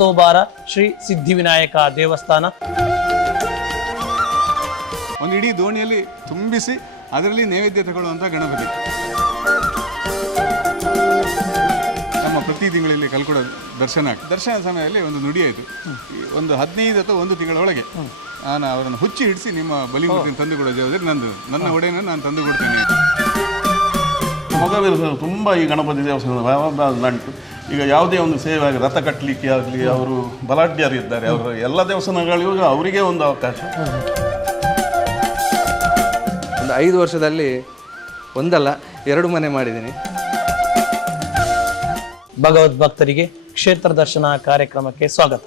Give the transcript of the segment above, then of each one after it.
ಮಹತೋಬಾರ ಶ್ರೀ ಸಿದ್ಧಿವಿನಾಯಕ ದೇವಸ್ಥಾನ. ಒಂದು ಇಡೀ ದೋಣಿಯಲ್ಲಿ ತುಂಬಿಸಿ ಅದರಲ್ಲಿ ನೈವೇದ್ಯ ತಗೊಳ್ಳುವಂಥ ಗಣಪತಿ. ನಮ್ಮ ಪ್ರತಿ ತಿಂಗಳಲ್ಲಿ ಕಲ್ಕೊಡ ದರ್ಶನ ಸಮಯದಲ್ಲಿ ಒಂದು ನುಡಿ ಆಯಿತು, ಒಂದು 15 ಅಥವಾ 1 ತಿಂಗಳ ಒಳಗೆ ನಾನು ಅವರನ್ನು ಹುಚ್ಚಿ ಹಿಡಿಸಿ ನಿಮ್ಮ ಬಲಿಮೂರ್ತಿಯನ್ನು ತಂದು ಕೊಡೋ ಜವಾಬ್ದಾರಿ ನಂದು. ನನ್ನ ಒಡೆಯನ್ನು ನಾನು ತಂದು ಕೊಡ್ತೇನೆ. ಮೊಗವೀರರು ತುಂಬ ಈ ಗಣಪತಿ ದೇವಸ್ಥಾನದ ನಂಟು. ಈಗ ಯಾವುದೇ ಒಂದು ಸೇವೆ ಆಗಿ ರಥ ಕಟ್ಟಲಿಕ್ಕೆ ಆಗಲಿ, ಅವರು ಬಲಾಢ್ಯರಿದ್ದಾರೆ, ಅವರ ಎಲ್ಲ ದೇವಸ್ಥಾನಗಳಿಗೂ ಅವರಿಗೆ ಒಂದು ಅವಕಾಶ. ಒಂದು 5 ವರ್ಷದಲ್ಲಿ ಒಂದಲ್ಲ 2 ಮನೆ ಮಾಡಿದ್ದೀನಿ. ಭಗವದ್ಭಕ್ತರಿಗೆ ಕ್ಷೇತ್ರ ದರ್ಶನ ಕಾರ್ಯಕ್ರಮಕ್ಕೆ ಸ್ವಾಗತ.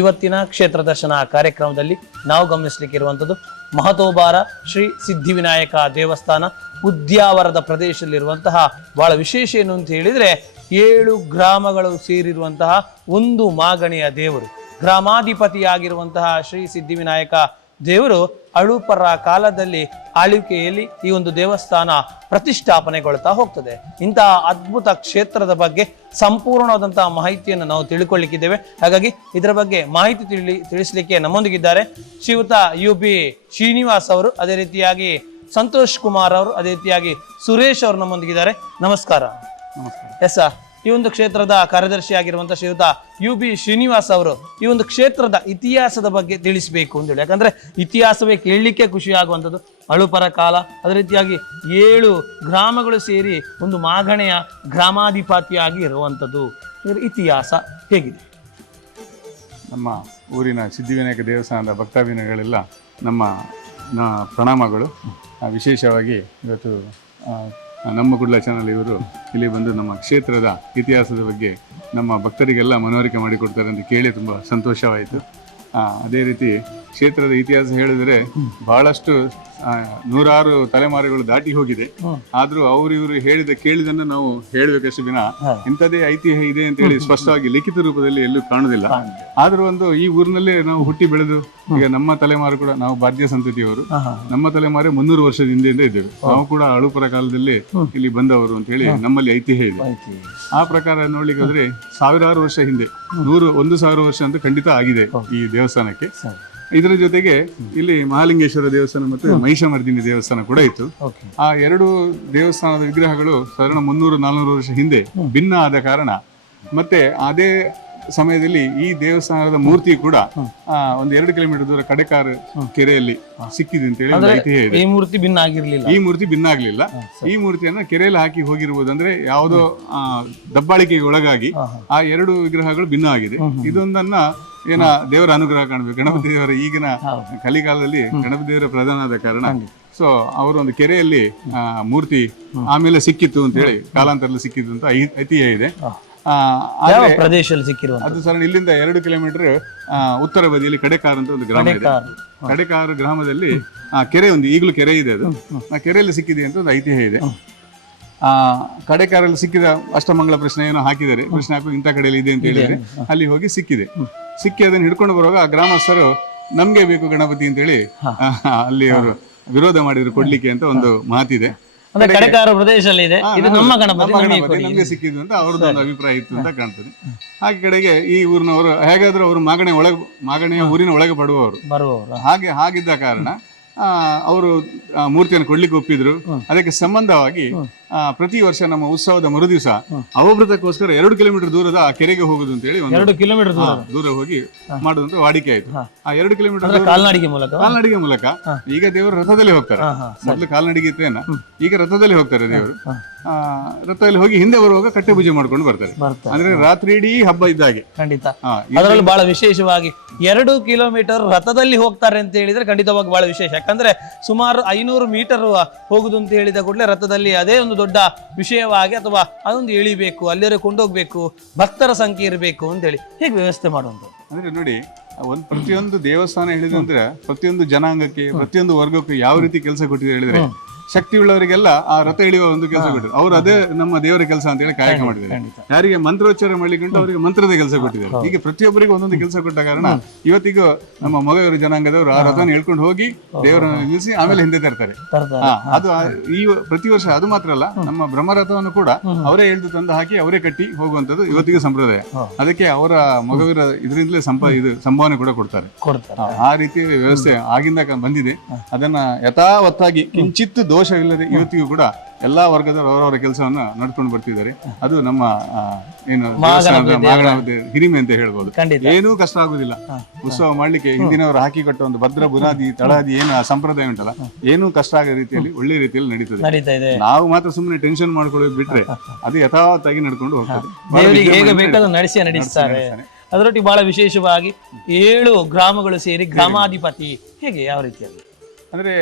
ಇವತ್ತಿನ ಕ್ಷೇತ್ರ ದರ್ಶನ ಕಾರ್ಯಕ್ರಮದಲ್ಲಿ ನಾವು ಗಮನಿಸಲಿಕ್ಕೆ ಇರುವಂಥದ್ದು ಮಹತೋಬಾರ ಶ್ರೀ ಸಿದ್ಧಿವಿನಾಯಕ ದೇವಸ್ಥಾನ, ಉದ್ಯಾವರದ ಪ್ರದೇಶದಲ್ಲಿರುವಂತಹ ಬಹಳ ವಿಶೇಷ ಏನು ಅಂತ ಹೇಳಿದರೆ 7 ಗ್ರಾಮಗಳು ಸೇರಿರುವಂತಹ ಒಂದು ಮಾಗಣಿಯ ದೇವರು. ಗ್ರಾಮಾಧಿಪತಿಯಾಗಿರುವಂತಹ ಶ್ರೀ ಸಿದ್ಧಿವಿನಾಯಕ ದೇವರು ಅಳುಪರ ಕಾಲದಲ್ಲಿ ಆಳ್ವಿಕೆಯಲ್ಲಿ ಈ ಒಂದು ದೇವಸ್ಥಾನ ಪ್ರತಿಷ್ಠಾಪನೆಗೊಳ್ತಾ ಹೋಗ್ತದೆ. ಇಂತಹ ಅದ್ಭುತ ಕ್ಷೇತ್ರದ ಬಗ್ಗೆ ಸಂಪೂರ್ಣವಾದಂತಹ ಮಾಹಿತಿಯನ್ನು ನಾವು ತಿಳ್ಕೊಳ್ಳಿಕ್ಕಿದ್ದೇವೆ. ಹಾಗಾಗಿ ಇದರ ಬಗ್ಗೆ ಮಾಹಿತಿ ತಿಳಿಸಲಿಕ್ಕೆ ನಮ್ಮೊಂದಿಗಿದ್ದಾರೆ ಶ್ರೀಯುತ UB ಶ್ರೀನಿವಾಸ್ ಅವರು, ಅದೇ ರೀತಿಯಾಗಿ ಸಂತೋಷ್ ಕುಮಾರ್ ಅವರು, ಅದೇ ರೀತಿಯಾಗಿ ಸುರೇಶ್ ಅವರು ನಮ್ಮೊಂದಿಗಿದ್ದಾರೆ. ನಮಸ್ಕಾರ. ನಮಸ್ಕಾರ. ಎಸ್ ಸರ್, ಈ ಒಂದು ಕ್ಷೇತ್ರದ ಕಾರ್ಯದರ್ಶಿಯಾಗಿರುವಂತಹ ಶ್ರೀಯುತ UB ಶ್ರೀನಿವಾಸ್ ಅವರು ಈ ಒಂದು ಕ್ಷೇತ್ರದ ಇತಿಹಾಸದ ಬಗ್ಗೆ ತಿಳಿಸಬೇಕು ಅಂತೇಳಿ. ಯಾಕಂದ್ರೆ ಇತಿಹಾಸವೇ ಕೇಳಲಿಕ್ಕೆ ಖುಷಿ ಆಗುವಂಥದ್ದು. ಅಳುಪರ ಕಾಲ, ಅದೇ ರೀತಿಯಾಗಿ 7 ಗ್ರಾಮಗಳು ಸೇರಿ ಒಂದು ಮಾಗಣೆಯ ಗ್ರಾಮಾಧಿಪತಿಯಾಗಿ ಇರುವಂಥದ್ದು. ಇದರ ಇತಿಹಾಸ ಹೇಗಿದೆ? ನಮ್ಮ ಊರಿನ ಸಿದ್ಧಿವಿನಾಯಕ ದೇವಸ್ಥಾನದ ಭಕ್ತಾಭಿನಗಳೆಲ್ಲ ನಮ್ಮ ಪ್ರಣಾಮಗಳು. ವಿಶೇಷವಾಗಿ ಇವತ್ತು ನಮ್ಮ ಕುಡ್ಲ ಚಾನಲ್ ಇವರು ಇಲ್ಲಿ ಬಂದು ನಮ್ಮ ಕ್ಷೇತ್ರದ ಇತಿಹಾಸದ ಬಗ್ಗೆ ನಮ್ಮ ಭಕ್ತರಿಗೆಲ್ಲ ಮನವರಿಕೆ ಮಾಡಿಕೊಡ್ತಾರೆ ಅಂತ ಕೇಳಿ ತುಂಬ ಸಂತೋಷವಾಯಿತು. ಅದೇ ರೀತಿ ಕ್ಷೇತ್ರದ ಇತಿಹಾಸ ಹೇಳಿದರೆ ಬಹಳಷ್ಟು 100 ತಲೆಮಾರುಗಳು ದಾಟಿ ಹೋಗಿದೆ. ಆದ್ರೂ ಇವರು ಕೇಳಿದನ್ನು ನಾವು ಹೇಳಬೇಕಷ್ಟು ದಿನ ಇಂಥದ್ದೇ ಐತಿಹ್ಯ ಇದೆ ಅಂತ ಹೇಳಿ ಸ್ಪಷ್ಟವಾಗಿ ಲಿಖಿತ ರೂಪದಲ್ಲಿ ಎಲ್ಲೂ ಕಾಣುದಿಲ್ಲ. ಆದ್ರೂ ಈ ಊರಿನಲ್ಲೇ ನಾವು ಹುಟ್ಟಿ ಬೆಳೆದು ಈಗ ನಮ್ಮ ತಲೆಮಾರು ಕೂಡ, ನಾವು ಬಾಧ್ಯ ಸಂತತಿಯವರು, ನಮ್ಮ ತಲೆಮಾರೇ 300 ವರ್ಷದ ಹಿಂದೆಯಿಂದ ಇದ್ದೇವೆ. ನಾವು ಕೂಡ ಅಳುಪರ ಕಾಲದಲ್ಲಿ ಇಲ್ಲಿ ಬಂದವರು ಅಂತ ಹೇಳಿ ನಮ್ಮಲ್ಲಿ ಐತಿಹ್ಯ ಇದೆ. ಆ ಪ್ರಕಾರ ನೋಡ್ಲಿಕ್ಕೆ ಹೋದ್ರೆ 1000 ವರ್ಷ ಹಿಂದೆ 1,000 ವರ್ಷ ಅಂತ ಖಂಡಿತ ಆಗಿದೆ ಈ ದೇವಸ್ಥಾನಕ್ಕೆ. ಇದರ ಜೊತೆಗೆ ಇಲ್ಲಿ ಮಹಾಲಿಂಗೇಶ್ವರ ದೇವಸ್ಥಾನ ಮತ್ತು ಮಹಿಷಮರ್ದಿನಿ ದೇವಸ್ಥಾನ ಕೂಡ ಇತ್ತು. ಆ 2 ದೇವಸ್ಥಾನದ ವಿಗ್ರಹಗಳು ಸಾಧಾರಣ 300-400 ವರ್ಷ ಹಿಂದೆ ಭಿನ್ನ ಆದ ಕಾರಣ, ಮತ್ತೆ ಅದೇ ಸಮಯದಲ್ಲಿ ಈ ದೇವಸ್ಥಾನದ ಮೂರ್ತಿ ಕೂಡ ಒಂದು 2 ಕಿಲೋಮೀಟರ್ ದೂರ ಕಡೆಕಾರ್ ಕೆರೆಯಲ್ಲಿ ಸಿಕ್ಕಿದೆ ಅಂತ ಹೇಳಿ ಐತಿಹ್ಯ ಇದೆ. ಈ ಮೂರ್ತಿ ಭಿನ್ನ ಆಗಿರ್ಲಿಲ್ಲ. ಈ ಮೂರ್ತಿ ಭಿನ್ನ ಆಗ್ಲಿಲ್ಲ. ಈ ಮೂರ್ತಿಯನ್ನ ಕೆರೆಯಲ್ಲಿ ಹಾಕಿ ಹೋಗಿರುವುದು, ಅಂದ್ರೆ ಯಾವುದೋ ದಬ್ಬಾಳಿಕೆಗೆ ಒಳಗಾಗಿ ಆ 2 ವಿಗ್ರಹಗಳು ಭಿನ್ನ ಆಗಿದೆ. ಇದೊಂದನ್ನ ದೇವರ ಅನುಗ್ರಹ ಕಾಣಬೇಕು. ಗಣಪತಿ ದೇವರ ಈಗಿನ ಕಲಿಕಾಲದಲ್ಲಿ ಗಣಪತಿ ದೇವರ ಪ್ರಧಾನ ಆದ ಕಾರಣ ಸೊ ಅವರು ಒಂದು ಕೆರೆಯಲ್ಲಿ ಮೂರ್ತಿ ಆಮೇಲೆ ಸಿಕ್ಕಿತ್ತು ಅಂತ ಹೇಳಿ ಕಾಲಾಂತರದಲ್ಲಿ ಸಿಕ್ಕಿತ್ತು ಅಂತ ಐತಿಹ್ಯ ಇದೆ. ಪ್ರದೇಶದಲ್ಲಿ ಸಿಕ್ಕಿರುವ ಅದು ಸರ್ ಇಲ್ಲಿಂದ 2 ಕಿಲೋಮೀಟರ್ ಉತ್ತರ ಬದಿಯಲ್ಲಿ ಕಡೆಕಾರ್ ಅಂತ ಒಂದು ಗ್ರಾಮ ಇದೆ. ಕಡೆಕಾರ್ ಗ್ರಾಮದಲ್ಲಿ ಕೆರೆ ಒಂದು ಈಗಲೂ ಕೆರೆ ಇದೆ. ಅದು ಆ ಕೆರೆಯಲ್ಲಿ ಸಿಕ್ಕಿದೆ ಅಂತ ಒಂದು ಐತಿಹ್ಯ ಇದೆ. ಕಡೆಕಾರಲ್ಲಿ ಸಿಕ್ಕಿದ ಅಷ್ಟಮಂಗಳ ಪ್ರಶ್ನೆ ಏನೋ ಹಾಕಿದ್ದಾರೆ, ಪ್ರಶ್ನೆ ಹಾಕಿ ಇಂಥ ಕಡೆಯಲ್ಲಿ ಇದೆ ಅಂತ ಹೇಳಿದ್ರೆ ಅಲ್ಲಿ ಹೋಗಿ ಸಿಕ್ಕಿದೆ. ಸಿಕ್ಕಿ ಅದನ್ನು ಹಿಡ್ಕೊಂಡು ಬರುವಾಗ ಆ ಗ್ರಾಮಸ್ಥರು ನಮ್ಗೆ ಬೇಕು ಗಣಪತಿ ಅಂತ ಹೇಳಿ ಅಲ್ಲಿ ಅವರು ವಿರೋಧ ಮಾಡಿದ್ರು ಕೊಡ್ಲಿಕ್ಕೆ ಅಂತ ಒಂದು ಮಾತಿದೆ. ನಮ್ಗೆ ಸಿಕ್ಕಿದ್ದು ಅಂತ ಅವ್ರದ್ದು ಒಂದು ಅಭಿಪ್ರಾಯ ಇತ್ತು ಅಂತ ಕಾಣ್ತದೆ. ಹಾಗೆ ಕಡೆಗೆ ಈ ಊರಿನವರು ಹೇಗಾದ್ರೂ ಅವರು ಮಾಗಣೆಯ ಊರಿನ ಒಳಗೆ ಬರುವವರು. ಹಾಗಿದ್ದ ಕಾರಣ ಅವರು ಮೂರ್ತಿಯನ್ನು ಕೊಡ್ಲಿಕ್ಕೆ ಒಪ್ಪಿದ್ರು. ಅದಕ್ಕೆ ಸಂಬಂಧವಾಗಿ ಪ್ರತಿ ವರ್ಷ ನಮ್ಮ ಉತ್ಸವದ ಮರುದಿವಸ ಅವಭೃತಕ್ಕೋಸ್ಕರ 2 ಕಿಲೋಮೀಟರ್ ದೂರದ ಆ ಕೆರೆಗೆ ಹೋಗುದು ಅಂತ ಹೇಳಿ 2 ಕಿಲೋಮೀಟರ್ ದೂರ ಹೋಗಿ ಮಾಡುವಂತ ವಾಡಿಕೆ ಆಯ್ತು. ಆ 2 ಕಿಲೋಮೀಟರ್ ಕಾಲ್ನಡಿಗೆ ಮೂಲಕ ಈಗ ದೇವರು ರಥದಲ್ಲಿ ಹೋಗ್ತಾರೆ. ಮೊದಲು ಕಾಲ್ನಡಿಗೆ ಇತ್ತೇನ, ಈಗ ರಥದಲ್ಲಿ ಹೋಗ್ತಾರೆ ದೇವರು. ರಥದಲ್ಲಿ ಹೋಗಿ ಹಿಂದೆ ಬರುವಾಗ ಕಟ್ಟೆ ಪೂಜೆ ಮಾಡ್ಕೊಂಡು ಬರ್ತಾರೆ. ಅಂದ್ರೆ ರಾತ್ರಿ ಇಡೀ ಹಬ್ಬ ಇದ್ದಾಗೆ. ಖಂಡಿತ ಅದರಲ್ಲಿ ಬಹಳ ವಿಶೇಷವಾಗಿ 2 ಕಿಲೋಮೀಟರ್ ರಥದಲ್ಲಿ ಹೋಗ್ತಾರೆ ಅಂತ ಹೇಳಿದ್ರೆ ಖಂಡಿತವಾಗಿ ಬಹಳ ವಿಶೇಷ. ಯಾಕಂದ್ರೆ ಸುಮಾರು 500 ಮೀಟರ್ ಹೋಗುದು ಅಂತ ಹೇಳಿದ ಕೂಡಲೇ ರಥದಲ್ಲಿ ಅದೇ ಒಂದು ದೊಡ್ಡ ವಿಷಯವಾಗಿ, ಅಥವಾ ಅದೊಂದು ಎಳಿಬೇಕು, ಅಲ್ಲಿವರೆಗೆ ಕೊಂಡೋಗ್ಬೇಕು, ಭಕ್ತರ ಸಂಖ್ಯೆ ಇರಬೇಕು ಅಂತೇಳಿ ಹೇಗೆ ವ್ಯವಸ್ಥೆ ಮಾಡುವಂಥದ್ದು. ಅಂದ್ರೆ ನೋಡಿ, ಪ್ರತಿಯೊಂದು ದೇವಸ್ಥಾನ ಹೇಳಿದ್ರೆ ಅಂದ್ರೆ ಪ್ರತಿಯೊಂದು ಜನಾಂಗಕ್ಕೆ, ಪ್ರತಿಯೊಂದು ವರ್ಗಕ್ಕೆ ಯಾವ ರೀತಿ ಕೆಲಸ ಕೊಟ್ಟಿದೆ ಹೇಳಿದ್ರೆ, ಶಕ್ತಿ ಉಳ್ಳವರಿಗೆಲ್ಲ ಆ ರಥ ಇಳಿಯುವ ಒಂದು ಕೆಲಸ ಕೊಟ್ಟರು. ಅವರು ಅದೇ ನಮ್ಮ ದೇವರ ಕೆಲಸ ಅಂತ ಹೇಳಿ ಕಾಯಕ ಮಾಡಿದ್ದಾರೆ. ಯಾರಿಗೆ ಮಂತ್ರೋಚ್ಚಾರ ಮಾಡ್ಲಿಕ್ಕೆ ಅವರಿಗೆ ಮಂತ್ರದ ಕೆಲಸ ಕೊಟ್ಟಿದ್ದಾರೆ. ಹೀಗೆ ಪ್ರತಿಯೊಬ್ಬರಿಗೆ ಒಂದೊಂದು ಕೆಲಸ ಕೊಟ್ಟ ಕಾರಣ ಇವತ್ತಿಗೂ ನಮ್ಮ ಮೊಗವೀರ ಜನಾಂಗದವರು ಆ ರಥನ ಹೇಳ್ಕೊಂಡು ಹೋಗಿ ದೇವರನ್ನು ನಿಲ್ಲಿಸಿ ಆಮೇಲೆ ಹಿಂದೆ ತರ್ತಾರೆ. ಅದು ಈ ಪ್ರತಿ ವರ್ಷ ಅದು ಮಾತ್ರ ಅಲ್ಲ, ನಮ್ಮ ಬ್ರಹ್ಮರಥವನ್ನು ಕೂಡ ಅವರೇ ಎಳೆದು ತಂದು ಹಾಕಿ ಅವರೇ ಕಟ್ಟಿ ಹೋಗುವಂತದ್ದು ಇವತ್ತಿಗೂ ಸಂಪ್ರದಾಯ. ಅದಕ್ಕೆ ಅವರ ಮೊಗವೀರ ಇದರಿಂದಲೇ ಸಂಭಾವನೆ ಕೂಡ ಕೊಡ್ತಾರೆ. ಆ ರೀತಿ ವ್ಯವಸ್ಥೆ ಆಗಿಂದ ಬಂದಿದೆ. ಅದನ್ನ ಯಥಾವತ್ತಾಗಿ ಕಿಂಚಿತ್ತು ದೋಷವಿಲ್ಲದೆ ಇವತ್ತಿಗೂ ಕೂಡ ಎಲ್ಲಾ ವರ್ಗದವರು ಅವರವರ ಕೆಲಸವನ್ನ ನಡ್ಕೊಂಡು ಬರ್ತಿದ್ದಾರೆ. ಅದು ನಮ್ಮ ಏನು ಮಾಗಣದ ಹಿರಿಮೆ ಅಂತ ಹೇಳ್ಬೋದು. ಏನೂ ಕಷ್ಟ ಆಗುದಿಲ್ಲ ಉತ್ಸವ ಮಾಡ್ಲಿಕ್ಕೆ. ಹಿಂದಿನವರು ಹಾಕಿ ಕೊಟ್ಟ ಒಂದು ಭದ್ರ ಬುನಾದಿ ತಳಾದಿ ಏನು ಆ ಸಂಪ್ರದಾಯ ಉಂಟಲ್ಲ, ಏನೂ ಕಷ್ಟ ಆಗೋ ರೀತಿಯಲ್ಲಿ ಒಳ್ಳೆ ರೀತಿಯಲ್ಲಿ ನಡೀತದೆ. ನಾವು ಮಾತ್ರ ಸುಮ್ಮನೆ ಟೆನ್ಷನ್ ಮಾಡ್ಕೊಳ್ಳೋದು ಬಿಟ್ರೆ ಅದು ಯಥಾವತ್ತಾಗಿ ನಡ್ಕೊಂಡು ಹೋಗ್ತದೆ. ನಡೆಸ್ತಾರೆ. ಅದರೊಟ್ಟಿಗೆ ಬಹಳ ವಿಶೇಷವಾಗಿ 7 ಗ್ರಾಮಗಳು ಸೇರಿ ಗ್ರಾಮಾಧಿಪತಿ ಹೇಗೆ ಯಾವ ರೀತಿಯಲ್ಲಿ ಅಂದ್ರೆ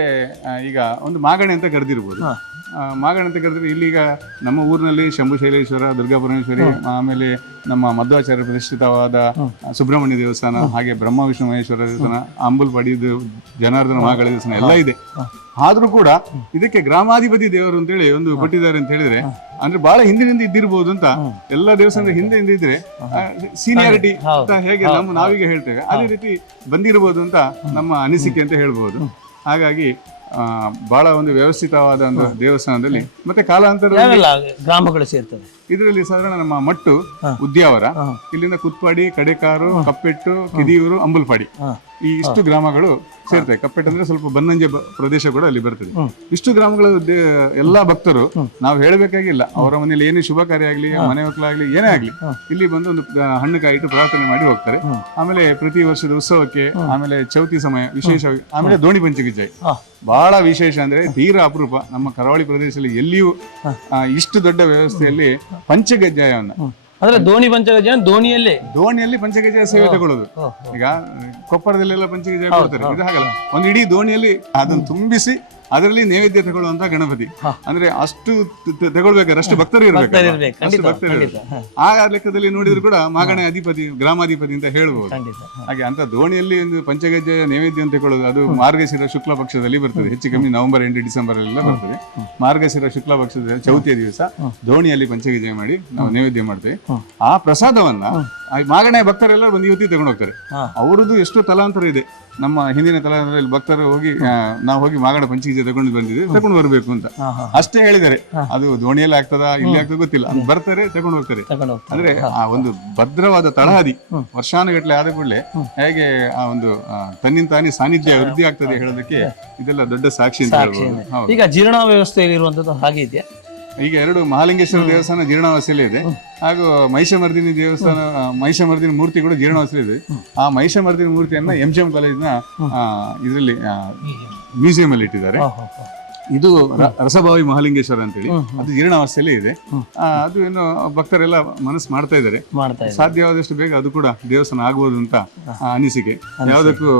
ಈಗ ಒಂದು ಮಾಗಣೆ ಅಂತ ಕರೆದಿರ್ಬೋದು. ಮಾಗಣೆ ಅಂತ ಕರೆದ್ರೆ ಇಲ್ಲಿಗ ನಮ್ಮ ಊರಿನಲ್ಲಿ ಶಂಭುಶೈಲೇಶ್ವರ, ದುರ್ಗಾಪರಮೇಶ್ವರಿ, ಆಮೇಲೆ ನಮ್ಮ ಮಧ್ವಾಚಾರ್ಯ ಪ್ರತಿಷ್ಠಿತವಾದ ಸುಬ್ರಹ್ಮಣ್ಯ ದೇವಸ್ಥಾನ, ಹಾಗೆ ಬ್ರಹ್ಮ ವಿಷ್ಣು ಮಹೇಶ್ವರ ದೇವಸ್ಥಾನ, ಅಂಬುಲ್ಪಾಡಿ ಜನಾರ್ದನ ಮಹಾಗಳ ದೇವಸ್ಥಾನ ಎಲ್ಲ ಇದೆ. ಆದ್ರೂ ಕೂಡ ಇದಕ್ಕೆ ಗ್ರಾಮಾಧಿಪತಿ ದೇವರು ಅಂತೇಳಿ ಒಂದು ಕೊಟ್ಟಿದ್ದಾರೆ ಅಂತ ಹೇಳಿದ್ರೆ, ಅಂದ್ರೆ ಬಹಳ ಹಿಂದಿನಿಂದ ಇದ್ದಿರ್ಬೋದು ಅಂತ. ಎಲ್ಲ ದೇವಸ್ಥಾನದ ಹಿಂದೆ ಇದ್ರೆ ಸೀನಿಯಾರಿಟಿ ಅಂತ ಹೇಗೆ ನಾವೀಗ ಹೇಳ್ತೇವೆ ಅದೇ ರೀತಿ ಬಂದಿರಬಹುದು ಅಂತ ನಮ್ಮ ಅನಿಸಿಕೆ ಅಂತ ಹೇಳ್ಬೋದು. ಹಾಗಾಗಿ ಬಹಳ ಒಂದು ವ್ಯವಸ್ಥಿತವಾದ ಒಂದು ದೇವಸ್ಥಾನದಲ್ಲಿ ಮತ್ತೆ ಕಾಲಾಂತರದಲ್ಲಿ ಗ್ರಾಮಗಳು ಸೇರ್ತವೆ. ಇದರಲ್ಲಿ ಸಾಧಾರಣ ನಮ್ಮ ಮಟ್ಟು, ಉದ್ಯಾವರ, ಇಲ್ಲಿಂದ ಕುತ್ಪಾಡಿ, ಕಡೆಕಾರು, ಕಪ್ಪೆಟ್ಟು, ಕಿದಿಯೂರು, ಅಂಬುಲ್ಪಾಡಿ ಈ ಇಷ್ಟು ಗ್ರಾಮಗಳು ಸೇರ್ತವೆ. ಕಪ್ಪೆಟ್ಟು ಅಂದ್ರೆ ಸ್ವಲ್ಪ ಬನ್ನಂಜೆ ಪ್ರದೇಶ ಕೂಡ ಅಲ್ಲಿ ಬರ್ತದೆ. ಇಷ್ಟು ಗ್ರಾಮಗಳ ಎಲ್ಲಾ ಭಕ್ತರು ನಾವು ಹೇಳಬೇಕಾಗಿಲ್ಲ, ಅವರ ಮನೇಲಿ ಏನೇ ಶುಭ ಕಾರ್ಯ ಆಗ್ಲಿ, ಮನೆ ಮಕ್ಕಳಾಗ್ಲಿ, ಏನೇ ಆಗ್ಲಿ ಇಲ್ಲಿ ಬಂದು ಒಂದು ಹಣ್ಣು ಕಾಯಿ ಇಟ್ಟು ಪ್ರಾರ್ಥನೆ ಮಾಡಿ ಹೋಗ್ತಾರೆ. ಆಮೇಲೆ ಪ್ರತಿ ವರ್ಷದ ಉತ್ಸವಕ್ಕೆ, ಆಮೇಲೆ ಚೌತಿ ಸಮಯ ವಿಶೇಷವಾಗಿ, ಆಮೇಲೆ ದೋಣಿ ಪಂಚಗಿಜ್ಜಾಯಿ ಬಹಳ ವಿಶೇಷ ಅಂದ್ರೆ ತೀರಾ ಅಪರೂಪ. ನಮ್ಮ ಕರಾವಳಿ ಪ್ರದೇಶದಲ್ಲಿ ಎಲ್ಲಿಯೂ ಇಷ್ಟು ದೊಡ್ಡ ವ್ಯವಸ್ಥೆಯಲ್ಲಿ ಪಂಚಗಜ್ಜಾಯವನ್ನ ಅಂದ್ರೆ ದೋಣಿಯಲ್ಲಿ ಪಂಚಗಜ್ಜಾಯ ಸೇವೆ ತಗೊಳ್ಳೋದು. ಈಗ ಕೊಪ್ಪರದಲ್ಲೆಲ್ಲ ಪಂಚಗಜ್ಜಾಯ ಕೊಡ್ತಾರೆ, ಇದು ಹಾಗಲ್ಲ. ಒಂದು ಇಡೀ ದೋಣಿಯಲ್ಲಿ ಅದನ್ನು ತುಂಬಿಸಿ ಅದರಲ್ಲಿ ನೈವೇದ್ಯ ತಗೊಳ್ಳುವಂತ ಗಣಪತಿ. ಅಂದ್ರೆ ಅಷ್ಟು ತಗೊಳ್ಬೇಕಾದ್ರೆ ಅಷ್ಟು ಭಕ್ತರು ಇರ್ಬೇಕು. ಆ ಲೆಕ್ಕದಲ್ಲಿ ನೋಡಿದ್ರು ಕೂಡ ಮಾಗಣೆ ಅಧಿಪತಿ, ಗ್ರಾಮಾಧಿಪತಿ ಅಂತ ಹೇಳ್ಬಹುದು. ಹಾಗೆ ಅಂತ ದೋಣಿಯಲ್ಲಿ ಒಂದು ಪಂಚಗಜ್ಜೆಯ ನೈವೇದ್ಯ ಅಂತ ತಗೊಳ್ಳೋದು ಅದು ಮಾರ್ಗಶಿರ ಶುಕ್ಲ ಪಕ್ಷದಲ್ಲಿ ಬರ್ತದೆ. ಹೆಚ್ಚು ಕಮ್ಮಿ ನವೆಂಬರ್ 8 ಡಿಸೆಂಬರ್ ಎಲ್ಲ ಬರ್ತದೆ. ಮಾರ್ಗಶಿರ ಶುಕ್ಲ ಪಕ್ಷದ ಚೌತಿಯ ದಿವಸ ದೋಣಿಯಲ್ಲಿ ಪಂಚಗಜ್ಜೆ ಮಾಡಿ ನಾವು ನೈವೇದ್ಯ ಮಾಡ್ತೇವೆ. ಆ ಪ್ರಸಾದವನ್ನ ಮಾಗಣೆ ಭಕ್ತರೆಲ್ಲ ಬಂದು ಇವತ್ತಿ ತಗೊಂಡು ಹೋಗ್ತಾರೆ. ಅವರದ್ದು ಎಷ್ಟೋ ತಲಾಂತರ ಇದೆ. ನಮ್ಮ ಹಿಂದಿನ ತಲಾಂತರದಲ್ಲಿ ಭಕ್ತರು ಹೋಗಿ ನಾವು ಹೋಗಿ ಮಾಗಣ ಪಂಚಗಜ್ಜೆ ತಗೊಂಡು ಬರ್ಬೇಕು ಅಂತ ಅಷ್ಟೇ ಹೇಳಿದ್ದಾರೆ. ಅದು ದೋಣಿಯಲ್ಲಿ ಆಗ್ತದ ಇಲ್ಲಿ ಆಗ್ತದ ಗೊತ್ತಿಲ್ಲ, ಬರ್ತಾರೆ ತಗೊಂಡು ಹೋಗ್ತಾರೆ. ಅಂದ್ರೆ ಆ ಒಂದು ಭದ್ರವಾದ ತಳಹದಿ ವರ್ಷಾನುಗಟ್ಲೆ ಆದ ಕೂಡಲೇ ಹೇಗೆ ಆ ಒಂದು ತನ್ನಿಂತಾನೇ ಸಾನ್ನಿಧ್ಯ ವೃದ್ಧಿ ಆಗ್ತದೆ ಹೇಳೋದಕ್ಕೆ ಇದೆಲ್ಲ ದೊಡ್ಡ ಸಾಕ್ಷಿ ಅಂತ ಹೇಳ್ಬೋದು. ಈಗ ಜೀರ್ಣ ವ್ಯವಸ್ಥೆಯಲ್ಲಿ ಇರುವಂತದ್ದು ಹಾಗೆ ಇದೆಯಾ? ಈಗ 2 ಮಹಾಲಿಂಗೇಶ್ವರ ದೇವಸ್ಥಾನ ಜೀರ್ಣಾವಸ್ಥೆಯಲ್ಲಿ ಇದೆ, ಹಾಗೂ ಮಹಿಷಮರ್ದಿನಿ ದೇವಸ್ಥಾನ, ಮಹಿಷಮರ್ದಿನಿ ಮೂರ್ತಿ ಕೂಡ ಜೀರ್ಣಾವಸ್ಥೆಯಲ್ಲಿ ಇದೆ. ಆ ಮಹಿಷಮರ್ದಿನಿ ಮೂರ್ತಿಯನ್ನ MGM ಕಾಲೇಜಿನ ಇದರಲ್ಲಿ ಮ್ಯೂಸಿಯಂ ಅಲ್ಲಿ ಇಟ್ಟಿದ್ದಾರೆ. ಇದು ರಸಭಾವಿ ಮಹಾಲಿಂಗೇಶ್ವರ ಅಂತೇಳಿ, ಅದು ಜೀರ್ಣಾವಸ್ಥೆಯಲ್ಲಿ ಇದೆ. ಅದು ಏನು ಭಕ್ತರೆಲ್ಲ ಮನಸ್ಸು ಮಾಡ್ತಾ ಇದ್ದಾರೆ. ಸಾಧ್ಯವಾದಷ್ಟು ಬೇಗ ಅದು ಕೂಡ ದೇವಸ್ಥಾನ ಆಗ್ಬೋದು ಅಂತ ಅನಿಸಿಕೆ. ಯಾವುದಕ್ಕೂ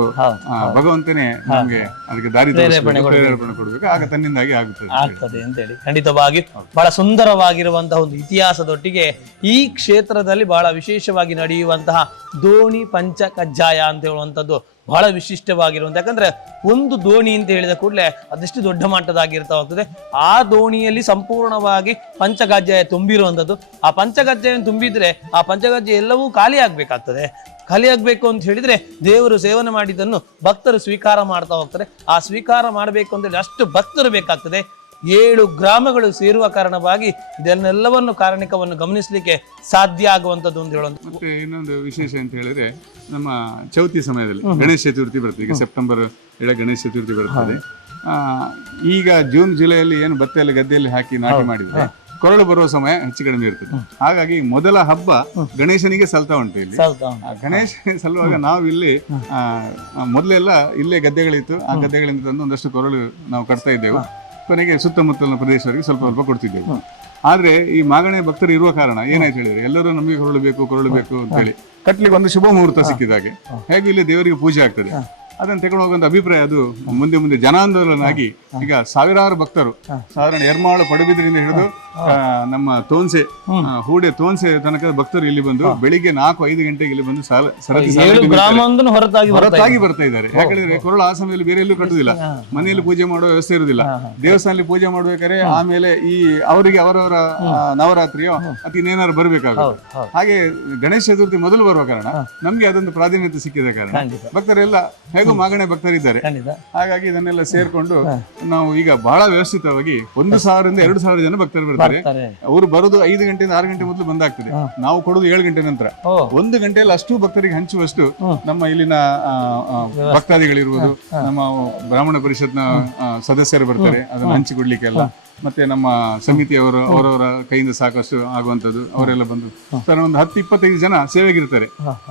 ಭಗವಂತನೇ ನಮ್ಗೆ ಅದಕ್ಕೆ ದಾರಿ ಪ್ರೇರೇಪಣೆ ಕೊಡ್ಬೇಕು, ಆಗ ತನ್ನಿಂದಾಗಿ ಆಗ್ತದೆ ಅಂತೇಳಿ. ಖಂಡಿತವಾಗಿ ಬಹಳ ಸುಂದರವಾಗಿರುವಂತಹ ಒಂದು ಇತಿಹಾಸದೊಟ್ಟಿಗೆ ಈ ಕ್ಷೇತ್ರದಲ್ಲಿ ಬಹಳ ವಿಶೇಷವಾಗಿ ನಡೆಯುವಂತಹ ದೋಣಿ ಪಂಚ ಕಜ್ಜಾಯ ಅಂತ ಹೇಳುವಂಥದ್ದು ಬಹಳ ವಿಶಿಷ್ಟವಾಗಿರುವಂಥ. ಯಾಕಂದ್ರೆ ಒಂದು ದೋಣಿ ಅಂತ ಹೇಳಿದ ಕೂಡಲೇ ಅದೆಷ್ಟು ದೊಡ್ಡ ಮಟ್ಟದಾಗಿರ್ತಾ ಹೋಗ್ತದೆ. ಆ ದೋಣಿಯಲ್ಲಿ ಸಂಪೂರ್ಣವಾಗಿ ಪಂಚಗಜ್ಜಾಯ ತುಂಬಿರುವಂಥದ್ದು. ಆ ಪಂಚಗಜ್ಜಾಯ ತುಂಬಿದ್ರೆ ಆ ಪಂಚಗಜ್ಜಾಯ ಎಲ್ಲವೂ ಖಾಲಿ ಆಗ್ಬೇಕಾಗ್ತದೆ. ಖಾಲಿ ಆಗ್ಬೇಕು ಅಂತ ಹೇಳಿದ್ರೆ ದೇವರು ಸೇವನೆ ಮಾಡಿದ್ದನ್ನು ಭಕ್ತರು ಸ್ವೀಕಾರ ಮಾಡ್ತಾ ಹೋಗ್ತಾರೆ. ಆ ಸ್ವೀಕಾರ ಮಾಡಬೇಕು ಅಂತ ಹೇಳಿ ಅಷ್ಟು ಭಕ್ತರು ಬೇಕಾಗ್ತದೆ. 7 ಗ್ರಾಮಗಳು ಸೇರುವ ಕಾರಣವಾಗಿ ಇದನ್ನೆಲ್ಲವನ್ನು ಕಾರಣಿಕವನ್ನು ಗಮನಿಸಲಿಕ್ಕೆ ಸಾಧ್ಯ ಆಗುವಂಥದ್ದು ಅಂತ ಹೇಳುವಂಥ. ಮತ್ತೆ ಇನ್ನೊಂದು ವಿಶೇಷ ಅಂತ ಹೇಳಿದ್ರೆ, ನಮ್ಮ ಚೌತಿ ಸಮಯದಲ್ಲಿ ಗಣೇಶ ಚತುರ್ಥಿ ಬರ್ತದೆ. ಈಗ ಸೆಪ್ಟೆಂಬರ್ ಗಣೇಶ ಚತುರ್ಥಿ ಬರ್ತದೆ. ಈಗ ಜೂನ್ ಜುಲೈಯಲ್ಲಿ ಏನು ಭತ್ತ ಗದ್ದೆಯಲ್ಲಿ ಹಾಕಿ ನಾಟಿ ಮಾಡಿದ್ರೆ ಕೊರಳು ಬರುವ ಸಮಯ ಹೆಚ್ಚು ಕಡಿಮೆ ಇರ್ತದೆ. ಹಾಗಾಗಿ ಮೊದಲ ಹಬ್ಬ ಗಣೇಶನಿಗೆ ಸಲ್ತಾ ಉಂಟು ಇಲ್ಲಿ. ಗಣೇಶ ಸಲ್ಲುವಾಗ ನಾವು ಇಲ್ಲಿ ಮೊದಲೆಲ್ಲ ಇಲ್ಲೇ ಗದ್ದೆಗಳಿತ್ತು. ಆ ಗದ್ದೆಗಳಿಂದ ತಂದು ಒಂದಷ್ಟು ಕೊರಳು ನಾವು ಕಟ್ತಾ ಇದ್ದೆವು. ಕೊನೆಗೆ ಸುತ್ತಮುತ್ತಲಿನ ಪ್ರದೇಶವರಿಗೆ ಸ್ವಲ್ಪ ಕೊಡ್ತಿದ್ದೆವು. ಆದ್ರೆ ಈ ಮಾಗಣೆ ಭಕ್ತರು ಇರುವ ಕಾರಣ ಏನಾಯ್ತು ಹೇಳಿದ್ರೆ, ಎಲ್ಲರೂ ನಮಗೆ ಕೊರಳು ಬೇಕು ಅಂತ ಹೇಳಿ ಕಟ್ಲಿಕ್ಕೆ ಒಂದು ಶುಭ ಮುಹೂರ್ತ ಸಿಕ್ಕಿದಾಗೆ ಹೇಗೆ ಇಲ್ಲಿ ದೇವರಿಗೆ ಪೂಜೆ ಆಗ್ತದೆ. ಅದನ್ನು ತಗೊಂಡು ಹೋಗುವಂತ ಅಭಿಪ್ರಾಯ ಅದು ಮುಂದೆ ಜನಾಂದೋಲನ ಆಗಿ ಈಗ ಸಾವಿರಾರು ಭಕ್ತರು ಸಾಧಾರಣ ಎರ್ಮಾಳು ಪಡುಬಿದ್ರಿಂದ ಹಿಡಿದು ನಮ್ಮ ತೋನ್ಸೆ ಹೂಡೆ ತೋನ್ಸೆ ತನಕ ಭಕ್ತರು ಇಲ್ಲಿ ಬಂದು ಬೆಳಿಗ್ಗೆ 4-5 ಗಂಟೆಗೆ ಇಲ್ಲಿ ಬಂದು ಸರತಿ 7 ಗ್ರಾಮ ಒಂದು ಹೊರತಾಗಿ ಬರ್ತಾ ಇದ್ದಾರೆ. ಯಾಕಂದ್ರೆ ಕೊರಳು ಆ ಸಮಯದಲ್ಲಿ ಬೇರೆ ಎಲ್ಲೂ ಕಟ್ಟುದಿಲ್ಲ, ಮನೆಯಲ್ಲಿ ಪೂಜೆ ಮಾಡುವ ವ್ಯವಸ್ಥೆ ಇರುವುದಿಲ್ಲ. ದೇವಸ್ಥಾನದಲ್ಲಿ ಪೂಜೆ ಮಾಡ್ಬೇಕಾದ್ರೆ ಆಮೇಲೆ ಈ ಅವರಿಗೆ ಅವರವರ ನವರಾತ್ರಿಯೋ ಅಥವಾ ಇನ್ನೇನಾದ್ರು ಬರ್ಬೇಕಾಗುತ್ತೆ. ಹಾಗೆ ಗಣೇಶ ಚತುರ್ಥಿ ಮೊದಲು ಬರುವ ಕಾರಣ ನಮ್ಗೆ ಅದೊಂದು ಪ್ರಾಧಾನ್ಯತೆ ಸಿಕ್ಕಿದ ಕಾರಣ ಭಕ್ತರೆಲ್ಲ ಹೇಗೂ ಮಾಗಣೆ ಭಕ್ತರಿದ್ದಾರೆ. ಹಾಗಾಗಿ ಇದನ್ನೆಲ್ಲ ಸೇರ್ಕೊಂಡು ನಾವು ಈಗ ಬಹಳ ವ್ಯವಸ್ಥಿತವಾಗಿ 1,000 ರಿಂದ 2,000 ಜನ ಭಕ್ತರು ಬರ್ತಾರೆ. ಅವರು ಬರೋದು 5 ಗಂಟೆಯಿಂದ 6 ಗಂಟೆ ಮೊದಲು ಬಂದಾಗ್ತದೆ. ನಾವು ಕೊಡೋದು 7 ಗಂಟೆ ನಂತರ. 1 ಗಂಟೆಯಲ್ಲಿ ಅಷ್ಟು ಭಕ್ತರಿಗೆ ಹಂಚುವಷ್ಟು ನಮ್ಮ ಇಲ್ಲಿನ ಭಕ್ತಾದಿಗಳಿರ್ಬೋದು, ನಮ್ಮ ಬ್ರಾಹ್ಮಣ ಪರಿಷತ್ನ ಸದಸ್ಯರು ಬರ್ತಾರೆ ಅದನ್ನ ಹಂಚಿಕೊಡ್ಲಿಕ್ಕೆಲ್ಲ. ಮತ್ತೆ ನಮ್ಮ ಸಮಿತಿಯವರು ಅವರವರ ಕೈಯಿಂದ ಸಾಕಷ್ಟು ಆಗುವಂತದ್ದು ಅವರೆಲ್ಲ ಬಂದು ಒಂದು 10-25 ಜನ ಸೇವೆಗಿರ್ತಾರೆ.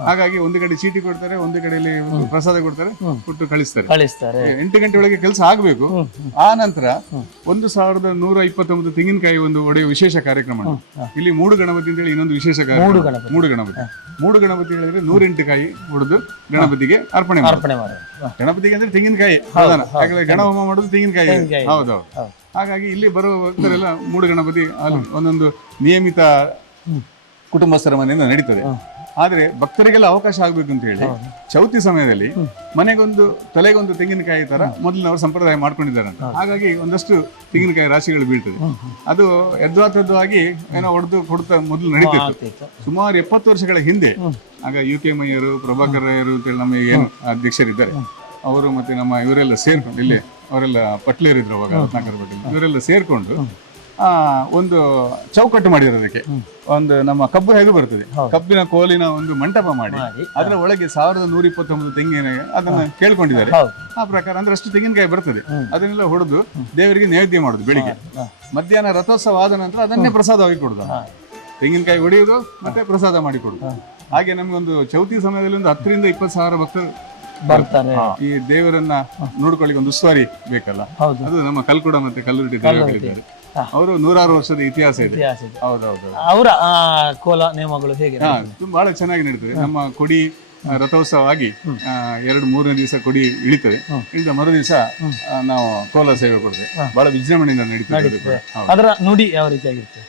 ಹಾಗಾಗಿ ಒಂದು ಕಡೆ ಚೀಟಿ ಕೊಡ್ತಾರೆ, ಒಂದು ಕಡೆಯಲ್ಲಿ ಪ್ರಸಾದ ಕೊಡ್ತಾರೆ, ಕೊಟ್ಟು ಕಳಿಸ್ತಾರೆ. 8 ಗಂಟೆ ಒಳಗೆ ಕೆಲಸ ಆಗ್ಬೇಕು. ಆ ನಂತರ 1,129 ತೆಂಗಿನಕಾಯಿ ಒಂದು ಒಡೆಯುವ ವಿಶೇಷ ಕಾರ್ಯಕ್ರಮ. ಇಲ್ಲಿ 3 ಗಣಪತಿ ಅಂತ ಹೇಳಿ ಇನ್ನೊಂದು ವಿಶೇಷ ಕಾರ್ಯಕ್ರಮ. 3 ಗಣಪತಿ ಹೇಳಿದ್ರೆ 108 ಕಾಯಿ ಹೊಡೆದು ಗಣಪತಿಗೆ ಅರ್ಪಣೆ ಮಾಡೋದು. ಗಣಪತಿಗೆ ಅಂದ್ರೆ ತೆಂಗಿನಕಾಯಿ ಪ್ರಧಾನ, ಯಾಕಂದ್ರೆ ಗಣ ಹೋಮ ಮಾಡೋದು ತೆಂಗಿನಕಾಯಿ. ಹೌದೌದು. ಹಾಗಾಗಿ ಇಲ್ಲಿ ಬರುವ ಭಕ್ತರೆಲ್ಲ 3 ಗಣಪತಿ ಒಂದೊಂದು ನಿಯಮಿತ ಕುಟುಂಬಸ್ಥರ ಮನೆಯಿಂದ ನಡೀತದೆ. ಆದ್ರೆ ಭಕ್ತರಿಗೆಲ್ಲ ಅವಕಾಶ ಆಗ್ಬೇಕು ಅಂತ ಹೇಳಿ ಚೌತಿ ಸಮಯದಲ್ಲಿ ತಲೆಗೊಂದು ತೆಂಗಿನಕಾಯಿ ತರ ಮೊದಲಿನವರು ಸಂಪ್ರದಾಯ ಮಾಡ್ಕೊಂಡಿದ್ದಾರೆ. ಹಾಗಾಗಿ ಒಂದಷ್ಟು ತೆಂಗಿನಕಾಯಿ ರಾಶಿಗಳು ಬೀಳ್ತದೆ. ಅದು ಯದ್ವಾತದ್ವಾಗಿ ಏನೋ ಹೊಡೆದು ಕೊಡ್ತಾ ಮೊದಲು ನಡೀತಿತ್ತು. ಸುಮಾರು 70 ವರ್ಷಗಳ ಹಿಂದೆ ಆಗ UK ಮಯ್ಯರು, ಪ್ರಭಾಕರ್ ರಾಯರು ಅಂತೇಳಿ ನಮ್ಮ ಏನು ಅಧ್ಯಕ್ಷರಿದ್ದಾರೆ ಅವರು ಮತ್ತೆ ನಮ್ಮ ಇವರೆಲ್ಲ ಸೇರ್ಕೊಂಡು ಇಲ್ಲಿ ಅವರೆಲ್ಲ ಪಟ್ಲೇರಿದ್ರು ಅವಾಗ, ರತ್ನಾಕರ್ ಪಟೇಲ್, ಇವರೆಲ್ಲ ಸೇರ್ಕೊಂಡು ಒಂದು ಚೌಕಟ್ಟು ಮಾಡಿರೋದಕ್ಕೆ ಒಂದು ನಮ್ಮ ಕಬ್ಬು ಹೇಗೆ ಬರ್ತದೆ, ಕಬ್ಬಿನ ಕೋಲಿನ ಒಂದು ಮಂಟಪ ಮಾಡಿ ಅದರ ಒಳಗೆ 1,129 ತೆಂಗಿನ ಅದನ್ನ ಕೇಳ್ಕೊಂಡಿದ್ದಾರೆ. ಆ ಪ್ರಕಾರ ಅಂದ್ರೆ ಅಷ್ಟು ತೆಂಗಿನಕಾಯಿ ಬರ್ತದೆ. ಅದನ್ನೆಲ್ಲ ಹೊಡೆದು ದೇವರಿಗೆ ನೈವೇದ್ಯ ಮಾಡುದು. ಬೆಳಿಗ್ಗೆ ಮಧ್ಯಾಹ್ನ ರಥೋತ್ಸವ ಆದ ನಂತರ ಅದನ್ನೇ ಪ್ರಸಾದವಾಗಿ ಕೊಡುದು. ತೆಂಗಿನಕಾಯಿ ಹೊಡೆಯುವುದು ಮತ್ತೆ ಪ್ರಸಾದ ಮಾಡಿ ಕೊಡುದು. ಹಾಗೆ ನಮ್ಗೆ ಒಂದು ಚೌತಿ ಸಮಯದಲ್ಲಿ ಒಂದು 10 ರಿಂದ 20 ಸಾವಿರ ಭಕ್ತರು ಬರ್ತಾರೆ. ಈ ದೇವರನ್ನ ನೋಡ್ಕೊಳ್ಳಿಕ್ಕೆ ಒಂದು ಉಸ್ತುವಾರಿ ಬೇಕಲ್ಲ, ಅದು ನಮ್ಮ ಕಲ್ಕುಡ ಮತ್ತೆ ಕಲ್ಲುರ್ಟಿ ದೇವರಿದ್ದಾರೆ. ಅವರು 100 ವರ್ಷದ ಇತಿಹಾಸ ಇದೆ. ಹೌದೌದು. ಅವರ ಕೋಲ ನೇಮಗಳು ಹೇಗೆ ಬಹಳ ಚೆನ್ನಾಗಿ ನಡೀತದೆ. ನಮ್ಮ ಕೊಡಿ ರಥೋತ್ಸವ ಆಗಿ 2-3ನೇ ದಿವಸ ಕೊಡಿ ಇಳಿತದೆ. ಇಳಿದ ಮರು ದಿವಸ ನಾವು ಕೋಲ ಸೇವೆ ಕೊಡ್ತೇವೆ. ಬಹಳ ವಿಜೃಂಭಣೆಯಿಂದ ನಡೀತದೆ. ಅದರ ನುಡಿ ಯಾವ ರೀತಿಯಾಗಿರ್ತದೆ?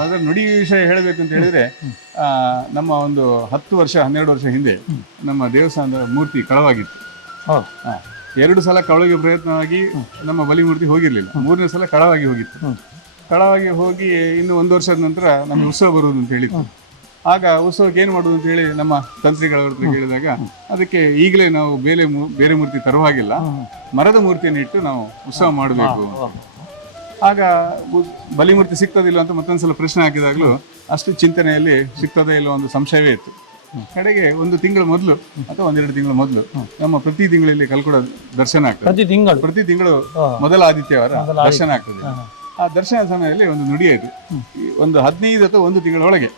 ಅದರ ನುಡಿ ವಿಷಯ ಹೇಳಬೇಕು ಅಂತ ಹೇಳಿದ್ರೆ, ನಮ್ಮ ಒಂದು 10 ವರ್ಷ 12 ವರ್ಷ ಹಿಂದೆ ನಮ್ಮ ದೇವಸ್ಥಾನದ ಮೂರ್ತಿ ಕಳವಾಗಿತ್ತು. 2 ಸಲ ಕಳವಿಗೆ ಪ್ರಯತ್ನವಾಗಿ ನಮ್ಮ ಬಲಿಮೂರ್ತಿ ಹೋಗಿರ್ಲಿಲ್ಲ. 3ನೇ ಸಲ ಕಳವಾಗಿ ಹೋಗಿತ್ತು. ಕಳವಾಗಿ ಹೋಗಿ ಇನ್ನು 1 ವರ್ಷದ ನಂತರ ನಮಗೆ ಉತ್ಸವ ಬರುವುದು ಅಂತ ಹೇಳಿತ್ತು. ಆಗ ಉತ್ಸವಕ್ಕೆ ಏನು ಮಾಡುದು ಅಂತ ಹೇಳಿ ನಮ್ಮ ತಂತ್ರಿಗಳ ಹತ್ರ ಕೇಳಿದಾಗ, ಅದಕ್ಕೆ ಈಗಲೇ ನಾವು ಬೇರೆ ಮೂರ್ತಿ ತರುವಾಗಿಲ್ಲ, ಮರದ ಮೂರ್ತಿಯನ್ನು ಇಟ್ಟು ನಾವು ಉತ್ಸವ ಮಾಡಬೇಕು. ಆಗ ಬಲಿಮೂರ್ತಿ ಸಿಗ್ತದಿಲ್ಲ ಅಂತ ಮತ್ತೊಂದ್ಸಲ ಪ್ರಶ್ನೆ ಹಾಕಿದಾಗಲೂ ಅಷ್ಟು ಚಿಂತನೆಯಲ್ಲಿ ಸಿಗ್ತದೆ ಇಲ್ಲ ಒಂದು ಸಂಶಯವೇ ಇತ್ತು. ಕಡೆಗೆ 1 ತಿಂಗಳ ಮೊದಲು ಅಥವಾ 1-2 ತಿಂಗಳ ಮೊದಲು ನಮ್ಮ ಪ್ರತಿ ತಿಂಗಳಲ್ಲಿ ಕಲ್ಕುಡ ದರ್ಶನ ಆಗ್ತದೆ. ಪ್ರತಿ ತಿಂಗಳು ಮೊದಲ ಆದಿತ್ಯವಾರ ದರ್ಶನ ಆಗ್ತದೆ. ಆ ದರ್ಶನ ಸಮಯದಲ್ಲಿ ಒಂದು ನುಡಿ ಆಯ್ತು, ಒಂದು 15 ಅಥವಾ 1 ತಿಂಗಳ ಒಳಗೆ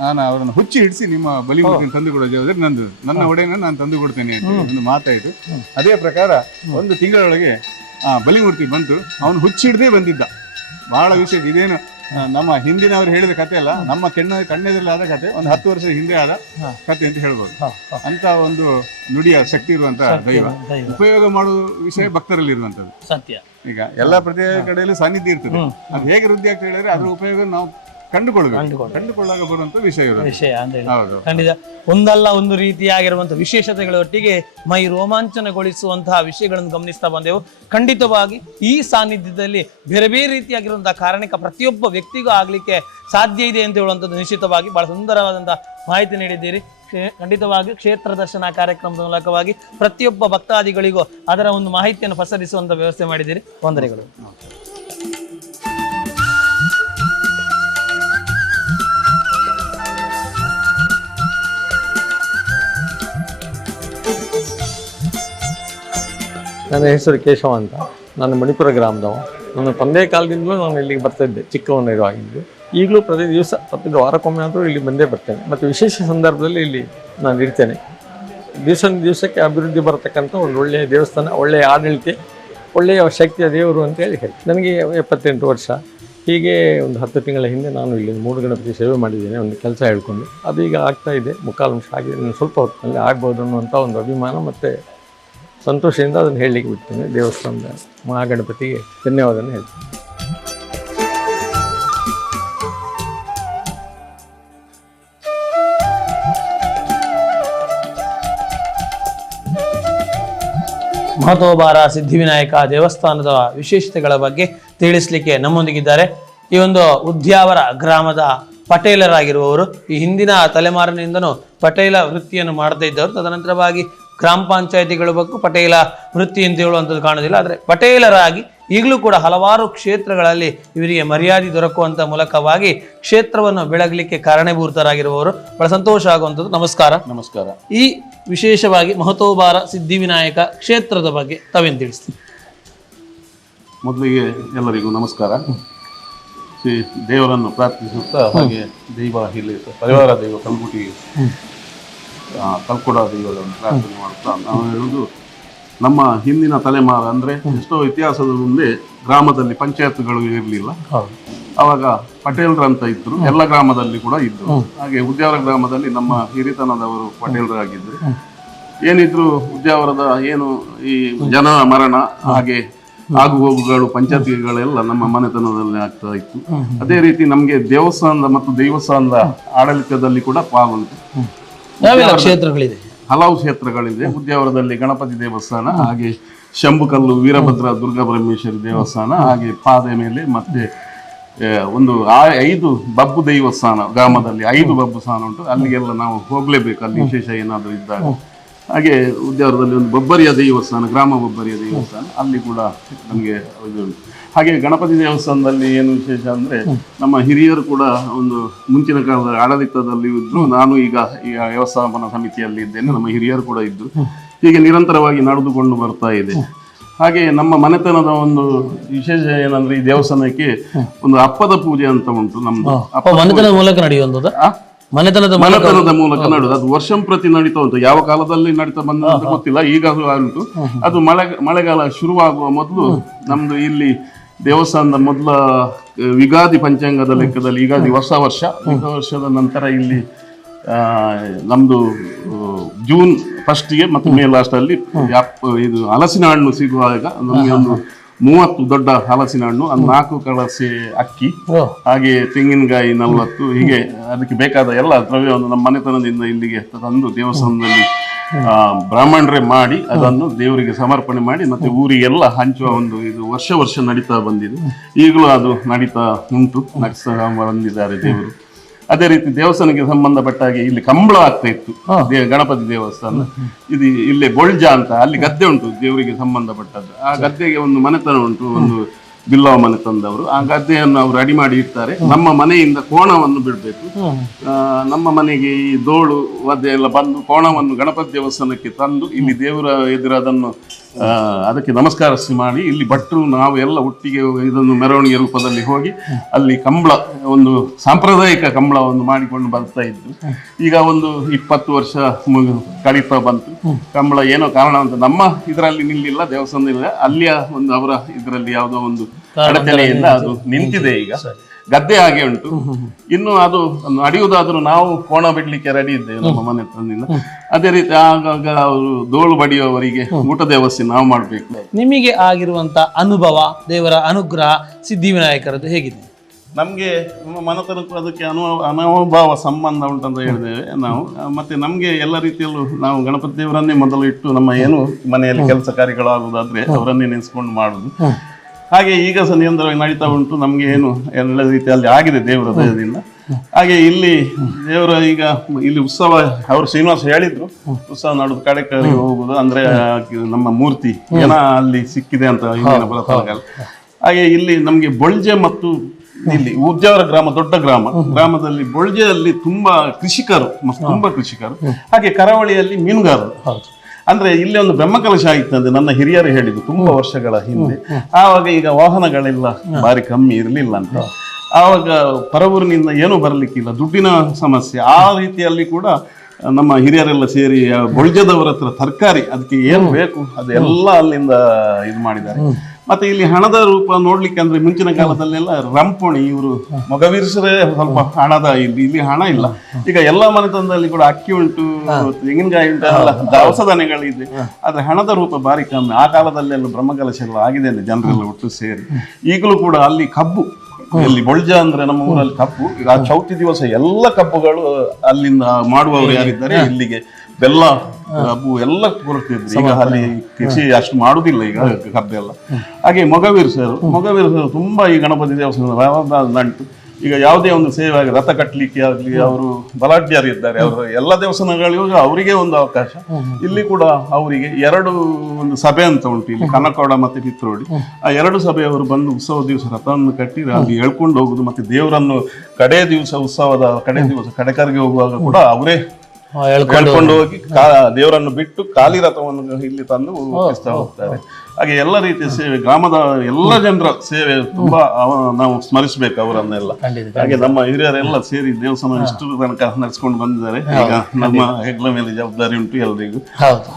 ನಾನು ಅವರನ್ನು ಹುಚ್ಚಿ ಹಿಡಿಸಿ ನಿಮ್ಮ ಬಲಿಮೂರ್ತಿನ ತಂದು ಕೊಡೋ ಜವಾಬ್ದಾರಿ ನಂದು, ನನ್ನ ಒಡೆಯನ್ನ ನಾನು ತಂದು ಕೊಡ್ತೇನೆ ಅಂತ ಒಂದು ಮಾತಾಯಿತು. ಅದೇ ಪ್ರಕಾರ 1 ತಿಂಗಳೊಳಗೆ ಬಲಿಮೂರ್ತಿ ಬಂತು. ಅವನು ಹುಚ್ಚಿ ಹಿಡ್ದೇ ಬಂದಿದ್ದ. ಬಹಳ ವಿಶೇಷ. ಇದೇನು ನಮ್ಮ ಹಿಂದಿನವರು ಹೇಳಿದ ಕತೆ ಅಲ್ಲ, ನಮ್ಮ ಕಣ್ಣೆದುರಲ್ಲಿ ಆದ ಕತೆ, ಒಂದು 10 ವರ್ಷದ ಹಿಂದೆ ಆದ ಕತೆ ಅಂತ ಹೇಳ್ಬೋದು. ಅಂತ ಒಂದು ನುಡಿಯ ಶಕ್ತಿ ಇರುವಂತ ದೈವ. ಉಪಯೋಗ ಮಾಡುವ ವಿಷಯ ಭಕ್ತರಲ್ಲಿ ಇರುವಂತದ್ದು ಸತ್ಯ. ಈಗ ಎಲ್ಲಾ ಪ್ರತಿ ಕಡೆಯಲ್ಲೂ ಸಾನ್ನಿಧ್ಯ ಇರ್ತದೆ. ಅದು ಹೇಗೆ ವೃದ್ಧಿ ಆಗ್ತಾ ಹೇಳಿದ್ರೆ ಅದ್ರ ಉಪಯೋಗ ನಾವು ಕಂಡುಕೊಳ್ಳಾಗ ಬರುವಂತ ವಿಷಯ ಹೌದು. ಖಂಡಿತ ಒಂದಲ್ಲ ಒಂದು ರೀತಿಯಾಗಿರುವಂತಹ ವಿಶೇಷತೆಗಳ ಒಟ್ಟಿಗೆ ಮೈ ರೋಮಾಂಚನಗೊಳಿಸುವಂತಹ ವಿಷಯಗಳನ್ನು ಗಮನಿಸ್ತಾ ಬಂದೆವು. ಖಂಡಿತವಾಗಿ ಈ ಸಾನ್ನಿಧ್ಯದಲ್ಲಿ ಬೇರೆ ಬೇರೆ ರೀತಿಯಾಗಿರುವಂತಹ ಕಾರಣಿಕ ಪ್ರತಿಯೊಬ್ಬ ವ್ಯಕ್ತಿಗೂ ಆಗ್ಲಿಕ್ಕೆ ಸಾಧ್ಯ ಇದೆ ಅಂತ ಹೇಳುವಂಥದ್ದು ನಿಶ್ಚಿತವಾಗಿ ಬಹಳ ಸುಂದರವಾದಂತಹ ಮಾಹಿತಿ ನೀಡಿದ್ದೀರಿ. ಖಂಡಿತವಾಗಿ ಕ್ಷೇತ್ರ ದರ್ಶನ ಕಾರ್ಯಕ್ರಮದ ಮೂಲಕವಾಗಿ ಪ್ರತಿಯೊಬ್ಬ ಭಕ್ತಾದಿಗಳಿಗೂ ಅದರ ಒಂದು ಮಾಹಿತಿಯನ್ನು ಪಸರಿಸುವಂತ ವ್ಯವಸ್ಥೆ ಮಾಡಿದ್ದೀರಿ. ವಂದನೆಗಳು. ನನ್ನ ಹೆಸರು ಕೇಶವ ಅಂತ. ನಾನು ಮಣಿಪುರ ಗ್ರಾಮದವ. ನನ್ನ ತಂದೆ ಕಾಲದಿಂದಲೂ ನಾನು ಇಲ್ಲಿಗೆ ಬರ್ತಾಯಿದ್ದೆ, ಚಿಕ್ಕವನಿರುವಾಗಿದ್ದು. ಈಗಲೂ ಪ್ರತಿ ದಿವಸ ತಪ್ಪಿದ ವಾರಕ್ಕೊಮ್ಮೆ ಆದರೂ ಇಲ್ಲಿ ಬಂದೇ ಬರ್ತೇನೆ. ಮತ್ತು ವಿಶೇಷ ಸಂದರ್ಭದಲ್ಲಿ ಇಲ್ಲಿ ನಾನು ಇರ್ತೇನೆ. ದಿವಸಕ್ಕೆ ಅಭಿವೃದ್ಧಿ ಬರತಕ್ಕಂಥ ಒಂದು ಒಳ್ಳೆಯ ದೇವಸ್ಥಾನ, ಒಳ್ಳೆಯ ಆಡಳಿತ, ಒಳ್ಳೆಯ ಶಕ್ತಿಯ ದೇವರು ಅಂತೇಳಿ ಹೇಳಿ. ನನಗೆ 78 ವರ್ಷ. ಹೀಗೆ ಒಂದು 10 ತಿಂಗಳ ಹಿಂದೆ ನಾನು ಇಲ್ಲಿ 3 ಗಣಪತಿ ಸೇವೆ ಮಾಡಿದ್ದೇನೆ, ಒಂದು ಕೆಲಸ ಹೇಳ್ಕೊಂಡು. ಅದು ಈಗ ಆಗ್ತಾಯಿದೆ, ಮುಕ್ಕಾಲು ಆಗಿದೆ. ಇನ್ನು ಸ್ವಲ್ಪ ಹೊತ್ತಿನಲ್ಲಿ ಆಗ್ಬೋದು ಅನ್ನುವಂಥ ಒಂದು ಅಭಿಮಾನ ಮತ್ತು ಸಂತೋಷದಿಂದ ಅದನ್ನು ಹೇಳಲಿಕ್ಕೆ ಬಿಡ್ತೇನೆ. ದೇವಸ್ಥಾನದ ಮಹಾಗಣಪತಿಗೆ ಧನ್ಯವಾದವನ್ನು ಹೇಳ್ತೀನಿ. ಮಹತೋಬಾರ ಸಿದ್ಧಿವಿನಾಯಕ ದೇವಸ್ಥಾನದ ವಿಶೇಷತೆಗಳ ಬಗ್ಗೆ ತಿಳಿಸ್ಲಿಕ್ಕೆ ನಮ್ಮೊಂದಿಗಿದ್ದಾರೆ. ಈ ಒಂದು ಉದ್ಯಾವರ ಗ್ರಾಮದ ಪಟೇಲರಾಗಿರುವವರು. ಈ ಹಿಂದಿನ ತಲೆಮಾರಿನಿಂದನೂ ಪಟೇಲ ವೃತ್ತಿಯನ್ನು ಮಾಡ್ತಾ ಇದ್ದವರು. ತದನಂತರವಾಗಿ ಗ್ರಾಮ ಪಂಚಾಯತಿಗಳ ಬಗ್ಗೆ ಪಟೇಲ ವೃತ್ತಿ ಅಂತ ಹೇಳುವಂಥದ್ದು ಕಾಣೋದಿಲ್ಲ. ಆದರೆ ಪಟೇಲರಾಗಿ ಈಗಲೂ ಕೂಡ ಹಲವಾರು ಕ್ಷೇತ್ರಗಳಲ್ಲಿ ಇವರಿಗೆ ಮರ್ಯಾದೆ ದೊರಕುವಂಥ ಮೂಲಕವಾಗಿ ಕ್ಷೇತ್ರವನ್ನು ಬೆಳಗಲಿಕ್ಕೆ ಕಾರಣೀಭೂತರಾಗಿರುವವರು. ಬಹಳ ಸಂತೋಷ ಆಗುವಂಥದ್ದು. ನಮಸ್ಕಾರ. ನಮಸ್ಕಾರ. ಈ ವಿಶೇಷವಾಗಿ ಮಹತೋಬಾರ ಸಿದ್ಧಿವಿನಾಯಕ ಕ್ಷೇತ್ರದ ಬಗ್ಗೆ ತಾವೇನು ತಿಳಿಸ್ತೀವಿ? ಮೊದಲಿಗೆ ಎಲ್ಲರಿಗೂ ನಮಸ್ಕಾರ. ಶ್ರೀ ದೇವರನ್ನು ಪ್ರಾರ್ಥಿಸುತ್ತಾ, ಹಾಗೆ ದೈವ ಇಲ್ಲಿ ಪರಿವಾರ ದೈವ ಕಲ್ಗುಟಿ ಕಲ್ಕೊಡ ದೈವಗಳನ್ನು ಪ್ರಾರ್ಥನೆ ಮಾಡುತ್ತಾ ನಾವು ಹೇಳುವುದು, ನಮ್ಮ ಹಿಂದಿನ ತಲೆಮಾರು ಅಂದರೆ ಎಷ್ಟೋ ಇತಿಹಾಸದ ಮುಂದೆ ಗ್ರಾಮದಲ್ಲಿ ಪಂಚಾಯತ್ಗಳು ಇರಲಿಲ್ಲ. ಅವಾಗ ಪಟೇಲ್ರಂತ ಇದ್ರು, ಎಲ್ಲ ಗ್ರಾಮದಲ್ಲಿ ಕೂಡ ಇದ್ರು. ಹಾಗೆ ಉದ್ಯಾವರ ಗ್ರಾಮದಲ್ಲಿ ನಮ್ಮ ಹಿರಿತನದವರು ಪಟೇಲರಾಗಿದ್ರು. ಏನಿದ್ರು ಉದ್ಯಾವರದ ಏನು ಈ ಜನ ಮರಣ ಹಾಗೆ ಆಗು ಹೋಗುಗಳು ಪಂಚಾಯತಿಗಳೆಲ್ಲ ನಮ್ಮ ಮನೆತನದಲ್ಲಿ ಆಗ್ತಾ ಇತ್ತು. ಅದೇ ರೀತಿ ನಮಗೆ ದೇವಸ್ಥಾನದ ಮತ್ತು ದೇವಸ್ಥಾನದ ಆಡಳಿತದಲ್ಲಿ ಕೂಡ ಪಾಲುಂಟು. ಕ್ಷೇತ್ರಗಳಿದೆ, ಹಲವು ಕ್ಷೇತ್ರಗಳಿದೆ. ಉದ್ಯಾವರದಲ್ಲಿ ಗಣಪತಿ ದೇವಸ್ಥಾನ, ಹಾಗೆ ಶಂಭುಕಲ್ಲು ವೀರಭದ್ರ ದುರ್ಗಾ ಪರಮೇಶ್ವರಿ ದೇವಸ್ಥಾನ, ಹಾಗೆ ಪಾದೆ ಮೇಲೆ ಮತ್ತೆ ಒಂದು 5 ಬಬ್ಬು ದೇವಸ್ಥಾನ, ಗ್ರಾಮದಲ್ಲಿ 5 ಬಬ್ಬು ಸ್ಥಾನ ಉಂಟು. ಅಲ್ಲಿಗೆಲ್ಲ ನಾವು ಹೋಗ್ಲೇಬೇಕು, ಅಲ್ಲಿ ವಿಶೇಷ ಏನಾದರೂ ಇದ್ದಾಗ. ಹಾಗೆ ಉದ್ಯಾವರದಲ್ಲಿ ಒಂದು ಬೊಬ್ಬರಿಯ ದೇವಸ್ಥಾನ, ಗ್ರಾಮ ಬೊಬ್ಬರಿಯ ದೇವಸ್ಥಾನ, ಅಲ್ಲಿ ಕೂಡ ನಮಗೆ ಇದು ಉಂಟು. ಹಾಗೆ ಗಣಪತಿ ದೇವಸ್ಥಾನದಲ್ಲಿ ಏನು ವಿಶೇಷ ಅಂದರೆ, ನಮ್ಮ ಹಿರಿಯರು ಕೂಡ ಒಂದು ಮುಂಚಿನ ಕಾಲದ ಆಡಳಿತದಲ್ಲಿ ಇದ್ರು. ನಾನು ಈಗ ವ್ಯವಸ್ಥಾಪನಾ ಸಮಿತಿಯಲ್ಲಿ ಇದ್ದೇನೆ, ನಮ್ಮ ಹಿರಿಯರು ಕೂಡ ಇದ್ರು. ಹೀಗೆ ನಿರಂತರವಾಗಿ ನಡೆದುಕೊಂಡು ಬರ್ತಾ ಇದೆ. ಹಾಗೆ ನಮ್ಮ ಮನೆತನದ ಒಂದು ವಿಶೇಷ ಏನಂದ್ರೆ, ಈ ದೇವಸ್ಥಾನಕ್ಕೆ ಒಂದು ಅಪ್ಪದ ಪೂಜೆ ಅಂತ ಉಂಟು. ನಮ್ದು ಮನೆತನದ ಮೂಲಕ ನಡೆಯುವಂಥದ್ದು. ಮನೆತನದ ಮೂಲಕ ನಡೆದು ಅದು ವರ್ಷಂಪ್ರತಿ ನಡೀತಾ ಉಂಟು. ಯಾವ ಕಾಲದಲ್ಲಿ ನಡೀತಾ ಬಂದ ಗೊತ್ತಿಲ್ಲ, ಈಗ ಉಂಟು. ಅದು ಮಳೆಗಾಲ ಶುರುವಾಗುವ ಮೊದಲು ನಮ್ದು ಇಲ್ಲಿ ದೇವಸ್ಥಾನದ ಮೊದಲ ಯುಗಾದಿ ಪಂಚಾಂಗದ ಲೆಕ್ಕದಲ್ಲಿ ಯುಗಾದಿ ಹೊಸ ವರ್ಷದ ನಂತರ ಇಲ್ಲಿ ನಮ್ದು ಜೂನ್ ಫಸ್ಟ್ಗೆ ಮತ್ತು ಮೇ ಲಾಸ್ಟ್ ಅಲ್ಲಿ ಇದು ಹಲಸಿನ ಹಣ್ಣು ಸಿಗುವಾಗ ನಮಗೆ ಒಂದು 30 ದೊಡ್ಡ ಹಲಸಿನ ಹಣ್ಣು, 4 ಕಳಸೆ ಅಕ್ಕಿ, ಹಾಗೆ ತೆಂಗಿನಕಾಯಿ 40, ಹೀಗೆ ಅದಕ್ಕೆ ಬೇಕಾದ ಎಲ್ಲ ದ್ರವ್ಯವನ್ನು ನಮ್ಮ ಮನೆತನದಿಂದ ಇಲ್ಲಿಗೆ ತಂದು ದೇವಸ್ಥಾನದಲ್ಲಿ ಬ್ರಾಹ್ಮಣರೇ ಮಾಡಿ ಅದನ್ನು ದೇವರಿಗೆ ಸಮರ್ಪಣೆ ಮಾಡಿ ಮತ್ತೆ ಊರಿಗೆಲ್ಲ ಹಂಚುವ ಒಂದು ಇದು ವರ್ಷ ನಡೀತಾ ಬಂದಿದೆ. ಈಗಲೂ ಅದು ನಡೀತಾ ಉಂಟು, ನಡೆಸ್ತಾ ಬಂದಿದ್ದಾರೆ ದೇವರು. ಅದೇ ರೀತಿ ದೇವಸ್ಥಾನಕ್ಕೆ ಸಂಬಂಧಪಟ್ಟ ಹಾಗೆ ಇಲ್ಲಿ ಕಂಬಳ ಆಗ್ತಾ ಇತ್ತು. ಗಣಪತಿ ದೇವಸ್ಥಾನ ಇದು ಇಲ್ಲೇ ಬೊಳ್ಜ ಅಂತ, ಅಲ್ಲಿ ಗದ್ದೆ ಉಂಟು ದೇವರಿಗೆ ಸಂಬಂಧಪಟ್ಟದ್ದು. ಆ ಗದ್ದೆಗೆ ಒಂದು ಮನೆತನ ಉಂಟು, ಒಂದು ಬಿಲ್ಲವ ಮನೆ ತಂದವರು. ಆ ಗದ್ದೆಯನ್ನು ಅವರು ರೆಡಿ ಮಾಡಿ ಇಡ್ತಾರೆ. ನಮ್ಮ ಮನೆಯಿಂದ ಕೋಣವನ್ನು ಬಿಡಬೇಕು. ನಮ್ಮ ಮನೆಗೆ ಈ ದೋಳು ಒದ್ದೆ ಎಲ್ಲ ಬಂದು ಕೋಣವನ್ನು ಗಣಪತಿ ದೇವಸ್ಥಾನಕ್ಕೆ ತಂದು ಇಲ್ಲಿ ದೇವರ ಎದುರು ಅದನ್ನು ಅದಕ್ಕೆ ನಮಸ್ಕಾರಿಸಿ ಮಾಡಿ, ಇಲ್ಲಿ ಭಟ್ರು ನಾವು ಎಲ್ಲ ಒಟ್ಟಿಗೆ ಇದನ್ನು ಮೆರವಣಿಗೆ ರೂಪದಲ್ಲಿ ಹೋಗಿ ಅಲ್ಲಿ ಕಂಬಳ, ಒಂದು ಸಾಂಪ್ರದಾಯಿಕ ಕಂಬಳವನ್ನು ಮಾಡಿಕೊಂಡು ಬರ್ತಾ ಇದ್ದು. ಈಗ ಒಂದು 20 ವರ್ಷ ಕಳೀತಾ ಬಂತು. ಕಂಬಳ ಏನೋ ಕಾರಣ ಅಂತ ನಮ್ಮ ಇದರಲ್ಲಿ ನಿಲ್ಲಿಲ್ಲ, ದೇವಸ್ಥಾನದಲ್ಲಿ ಅಲ್ಲಿಯ ಒಂದು ಅವರ ಇದರಲ್ಲಿ ಯಾವುದೋ ಒಂದು ಅಡಚಣೆಯಿಂದ ಅದು ನಿಂತಿದೆ. ಈಗ ಗದ್ದೆ ಹಾಗೆ ಉಂಟು. ಇನ್ನು ಅದು ನಡೆಯುವುದಾದ್ರೂ ನಾವು ಕೋಣ ಬಿಡ್ಲಿಕ್ಕೆ ರೆಡಿ ಇದ್ದೇವೆ ನಮ್ಮ ಮನೆ ತಂದಿಂದ. ಅದೇ ರೀತಿ ಆಗಾಗ ಅವರು ದೋಳು ಬಡಿಯುವವರಿಗೆ ಊಟದ ವ್ಯವಸ್ಥೆ ನಾವು ಮಾಡಬೇಕು. ನಿಮಗೆ ಆಗಿರುವಂತ ಅನುಭವ, ದೇವರ ಅನುಗ್ರಹ ಸಿದ್ಧಿವಿನಾಯಕರದ್ದು ಹೇಗಿದೆ? ನಮಗೆ ನಮ್ಮ ಮನೆತನಕ್ಕೂ ಅದಕ್ಕೆ ಅನುಭವ ಸಂಬಂಧ ಉಂಟಂತ ಹೇಳಿದ್ದೇವೆ ನಾವು. ಮತ್ತೆ ನಮಗೆ ಎಲ್ಲ ರೀತಿಯಲ್ಲೂ ನಾವು ಗಣಪತಿ ದೇವರನ್ನೇ ಮೊದಲು ಇಟ್ಟು ನಮ್ಮ ಏನು ಮನೆಯಲ್ಲಿ ಕೆಲಸ ಕಾರ್ಯಗಳಾಗುವುದಾದ್ರೆ ಅವರನ್ನೇ ನೆನೆಸ್ಕೊಂಡು ಮಾಡುದು. ಹಾಗೆ ಈಗ ಸಹ ನಿರಂತರವಾಗಿ ನಡೀತಾ ಉಂಟು. ನಮಗೆ ಏನು ಎಲ್ಲ ರೀತಿಯಲ್ಲಿ ಆಗಿದೆ ದೇವರ ದಯದಿಂದ. ಹಾಗೆ ಇಲ್ಲಿ ದೇವರ ಈಗ ಇಲ್ಲಿ ಉತ್ಸವ, ಅವರು ಶ್ರೀನಿವಾಸ ಹೇಳಿದ್ರು, ಉತ್ಸವ ನಡೆದು ಕಡೆಗೆ ಹೋಗುದು ಅಂದ್ರೆ ನಮ್ಮ ಮೂರ್ತಿ ಜನ ಅಲ್ಲಿ ಸಿಕ್ಕಿದೆ ಅಂತ ಹಿಂದಿನ ಬರತಾಗ. ಹಾಗೆ ಇಲ್ಲಿ ನಮಗೆ ಬೊಳ್ಜೆ ಮತ್ತು ಇಲ್ಲಿ ಉದ್ಯಾವರ ಗ್ರಾಮ ದೊಡ್ಡ ಗ್ರಾಮದಲ್ಲಿ ಬೊಳ್ಜೆಯಲ್ಲಿ ತುಂಬಾ ಕೃಷಿಕರು, ಹಾಗೆ ಕರಾವಳಿಯಲ್ಲಿ ಮೀನುಗಾರರು. ಅಂದ್ರೆ ಇಲ್ಲಿ ಒಂದು ಬ್ರಹ್ಮಕಲಶ ಆಗಿತ್ತಂದ್ರೆ ನನ್ನ ಹಿರಿಯರು ಹೇಳಿದ್ರು ತುಂಬಾ ವರ್ಷಗಳ ಹಿಂದೆ. ಆವಾಗ ಈಗ ವಾಹನಗಳೆಲ್ಲ ಬಾರಿ ಕಮ್ಮಿ ಇರಲಿಲ್ಲ ಅಂತ. ಆವಾಗ ಪರವೂರಿನಿಂದ ಏನೂ ಬರಲಿಕ್ಕಿಲ್ಲ, ದುಡ್ಡಿನ ಸಮಸ್ಯೆ. ಆ ರೀತಿಯಲ್ಲಿ ಕೂಡ ನಮ್ಮ ಹಿರಿಯರೆಲ್ಲ ಸೇರಿ ಬೊಳ್ಜದವರ ಹತ್ರ ತರಕಾರಿ ಅದಕ್ಕೆ ಏನು ಬೇಕು ಅದೆಲ್ಲ ಅಲ್ಲಿಂದ ಇದು ಮಾಡಿದ್ದಾರೆ. ಮತ್ತೆ ಇಲ್ಲಿ ಹಣದ ರೂಪ ನೋಡ್ಲಿಕ್ಕೆ ಅಂದ್ರೆ ಮುಂಚಿನ ಕಾಲದಲ್ಲೆಲ್ಲ ರಂಪಣಿ ಇವರು ಮೊಗವೀರ್ಸರೇ ಸ್ವಲ್ಪ ಹಣದ, ಇಲ್ಲಿ ಹಣ ಇಲ್ಲ. ಈಗ ಎಲ್ಲಾ ಮನೆತನದಲ್ಲಿ ಕೂಡ ಅಕ್ಕಿ ಉಂಟು, ತೆಂಗಿನಕಾಯಿ ಉಂಟು, ಎಲ್ಲ ದವಸ ಧಾನ್ಯಗಳಿದೆ. ಆದ್ರೆ ಹಣದ ರೂಪ ಬಾರಿ ಕಮ್ಮಿ. ಆ ಕಾಲದಲ್ಲೆಲ್ಲ ಬ್ರಹ್ಮಕಲಶ ಎಲ್ಲ ಆಗಿದೆ ಅಂದ್ರೆ ಜನರೆಲ್ಲ ಒಟ್ಟು ಸೇರಿ. ಈಗಲೂ ಕೂಡ ಅಲ್ಲಿ ಕಬ್ಬು, ಇಲ್ಲಿ ಬೊಳ್ಜ ಅಂದ್ರೆ ನಮ್ಮ ಊರಲ್ಲಿ ಕಬ್ಬು, ಆ ಚೌತಿ ದಿವಸ ಎಲ್ಲ ಕಬ್ಬುಗಳು ಅಲ್ಲಿಂದ ಮಾಡುವವರು ಯಾರಿದ್ದಾರೆ ಇಲ್ಲಿಗೆ ಬೆಲ್ಲ ಕಬ್ಬು ಎಲ್ಲ ಕೊಡ್ತಿದ್ರು. ಈಗ ಅಲ್ಲಿ ಕೃಷಿ ಅಷ್ಟು ಮಾಡುದಿಲ್ಲ ಈಗ ಕಬ್ಬೆಲ್ಲ. ಹಾಗೆ ಮೊಗವೀರ್ ಸರ್ ತುಂಬಾ ಈ ಗಣಪತಿ ದೇವಸ್ಥಾನದ ನಂಟು. ಈಗ ಯಾವುದೇ ಒಂದು ಸೇವೆ ಆಗಿ ರಥ ಕಟ್ಟಲಿಕ್ಕೆ ಆಗಲಿ ಅವರು ಬಲಾಢ್ಯರು ಇದ್ದಾರೆ. ಅವರು ಎಲ್ಲ ದೇವಸ್ಥಾನಗಳಿಗೂ ಅವರಿಗೆ ಒಂದು ಅವಕಾಶ. ಇಲ್ಲಿ ಕೂಡ ಅವರಿಗೆ ಒಂದು ಸಭೆ ಅಂತ ಉಂಟು ಇಲ್ಲಿ ಕನಕೋಡ ಮತ್ತೆ ಪಿತ್ರೋಡಿ. ಆ 2 ಸಭೆಯವರು ಬಂದು ಉತ್ಸವ ದಿವಸ ರಥವನ್ನು ಕಟ್ಟಿ ಅಲ್ಲಿ ಹೇಳ್ಕೊಂಡು ಹೋಗುದು. ಮತ್ತೆ ದೇವರನ್ನು ಉತ್ಸವದ ಕಡೆ ದಿವಸ ಕಡೆಕರಿಗೆ ಹೋಗುವಾಗ ಕೂಡ ಅವರೇ ಹೇಳ್ಕೊಂಡು ಹೋಗಿ ದೇವರನ್ನು ಬಿಟ್ಟು ಖಾಲಿ ರಥವನ್ನು ಇಲ್ಲಿ ತಂದು ಒಪ್ಪಿಸ್ತಾ ಹೋಗ್ತಾರೆ. ಹಾಗೆ ಎಲ್ಲ ರೀತಿಯ ಸೇವೆ, ಗ್ರಾಮದ ಎಲ್ಲ ಜನರ ಸೇವೆ ತುಂಬಾ ನಾವು ಸ್ಮರಿಸಬೇಕು ಅವರನ್ನೆಲ್ಲ. ಹಾಗೆ ನಮ್ಮ ಹಿರಿಯರೆಲ್ಲ ಸೇರಿ ದೇವಸ್ಥಾನ ಇಷ್ಟು ತನಕ ನಡೆಸ್ಕೊಂಡು ಬಂದಿದ್ದಾರೆ. ಈಗ ನಮ್ಮ ಹೆಗ್ಲ ಮೇಲೆ ಜವಾಬ್ದಾರಿ ಉಂಟು ಎಲ್ಲರಿಗೂ.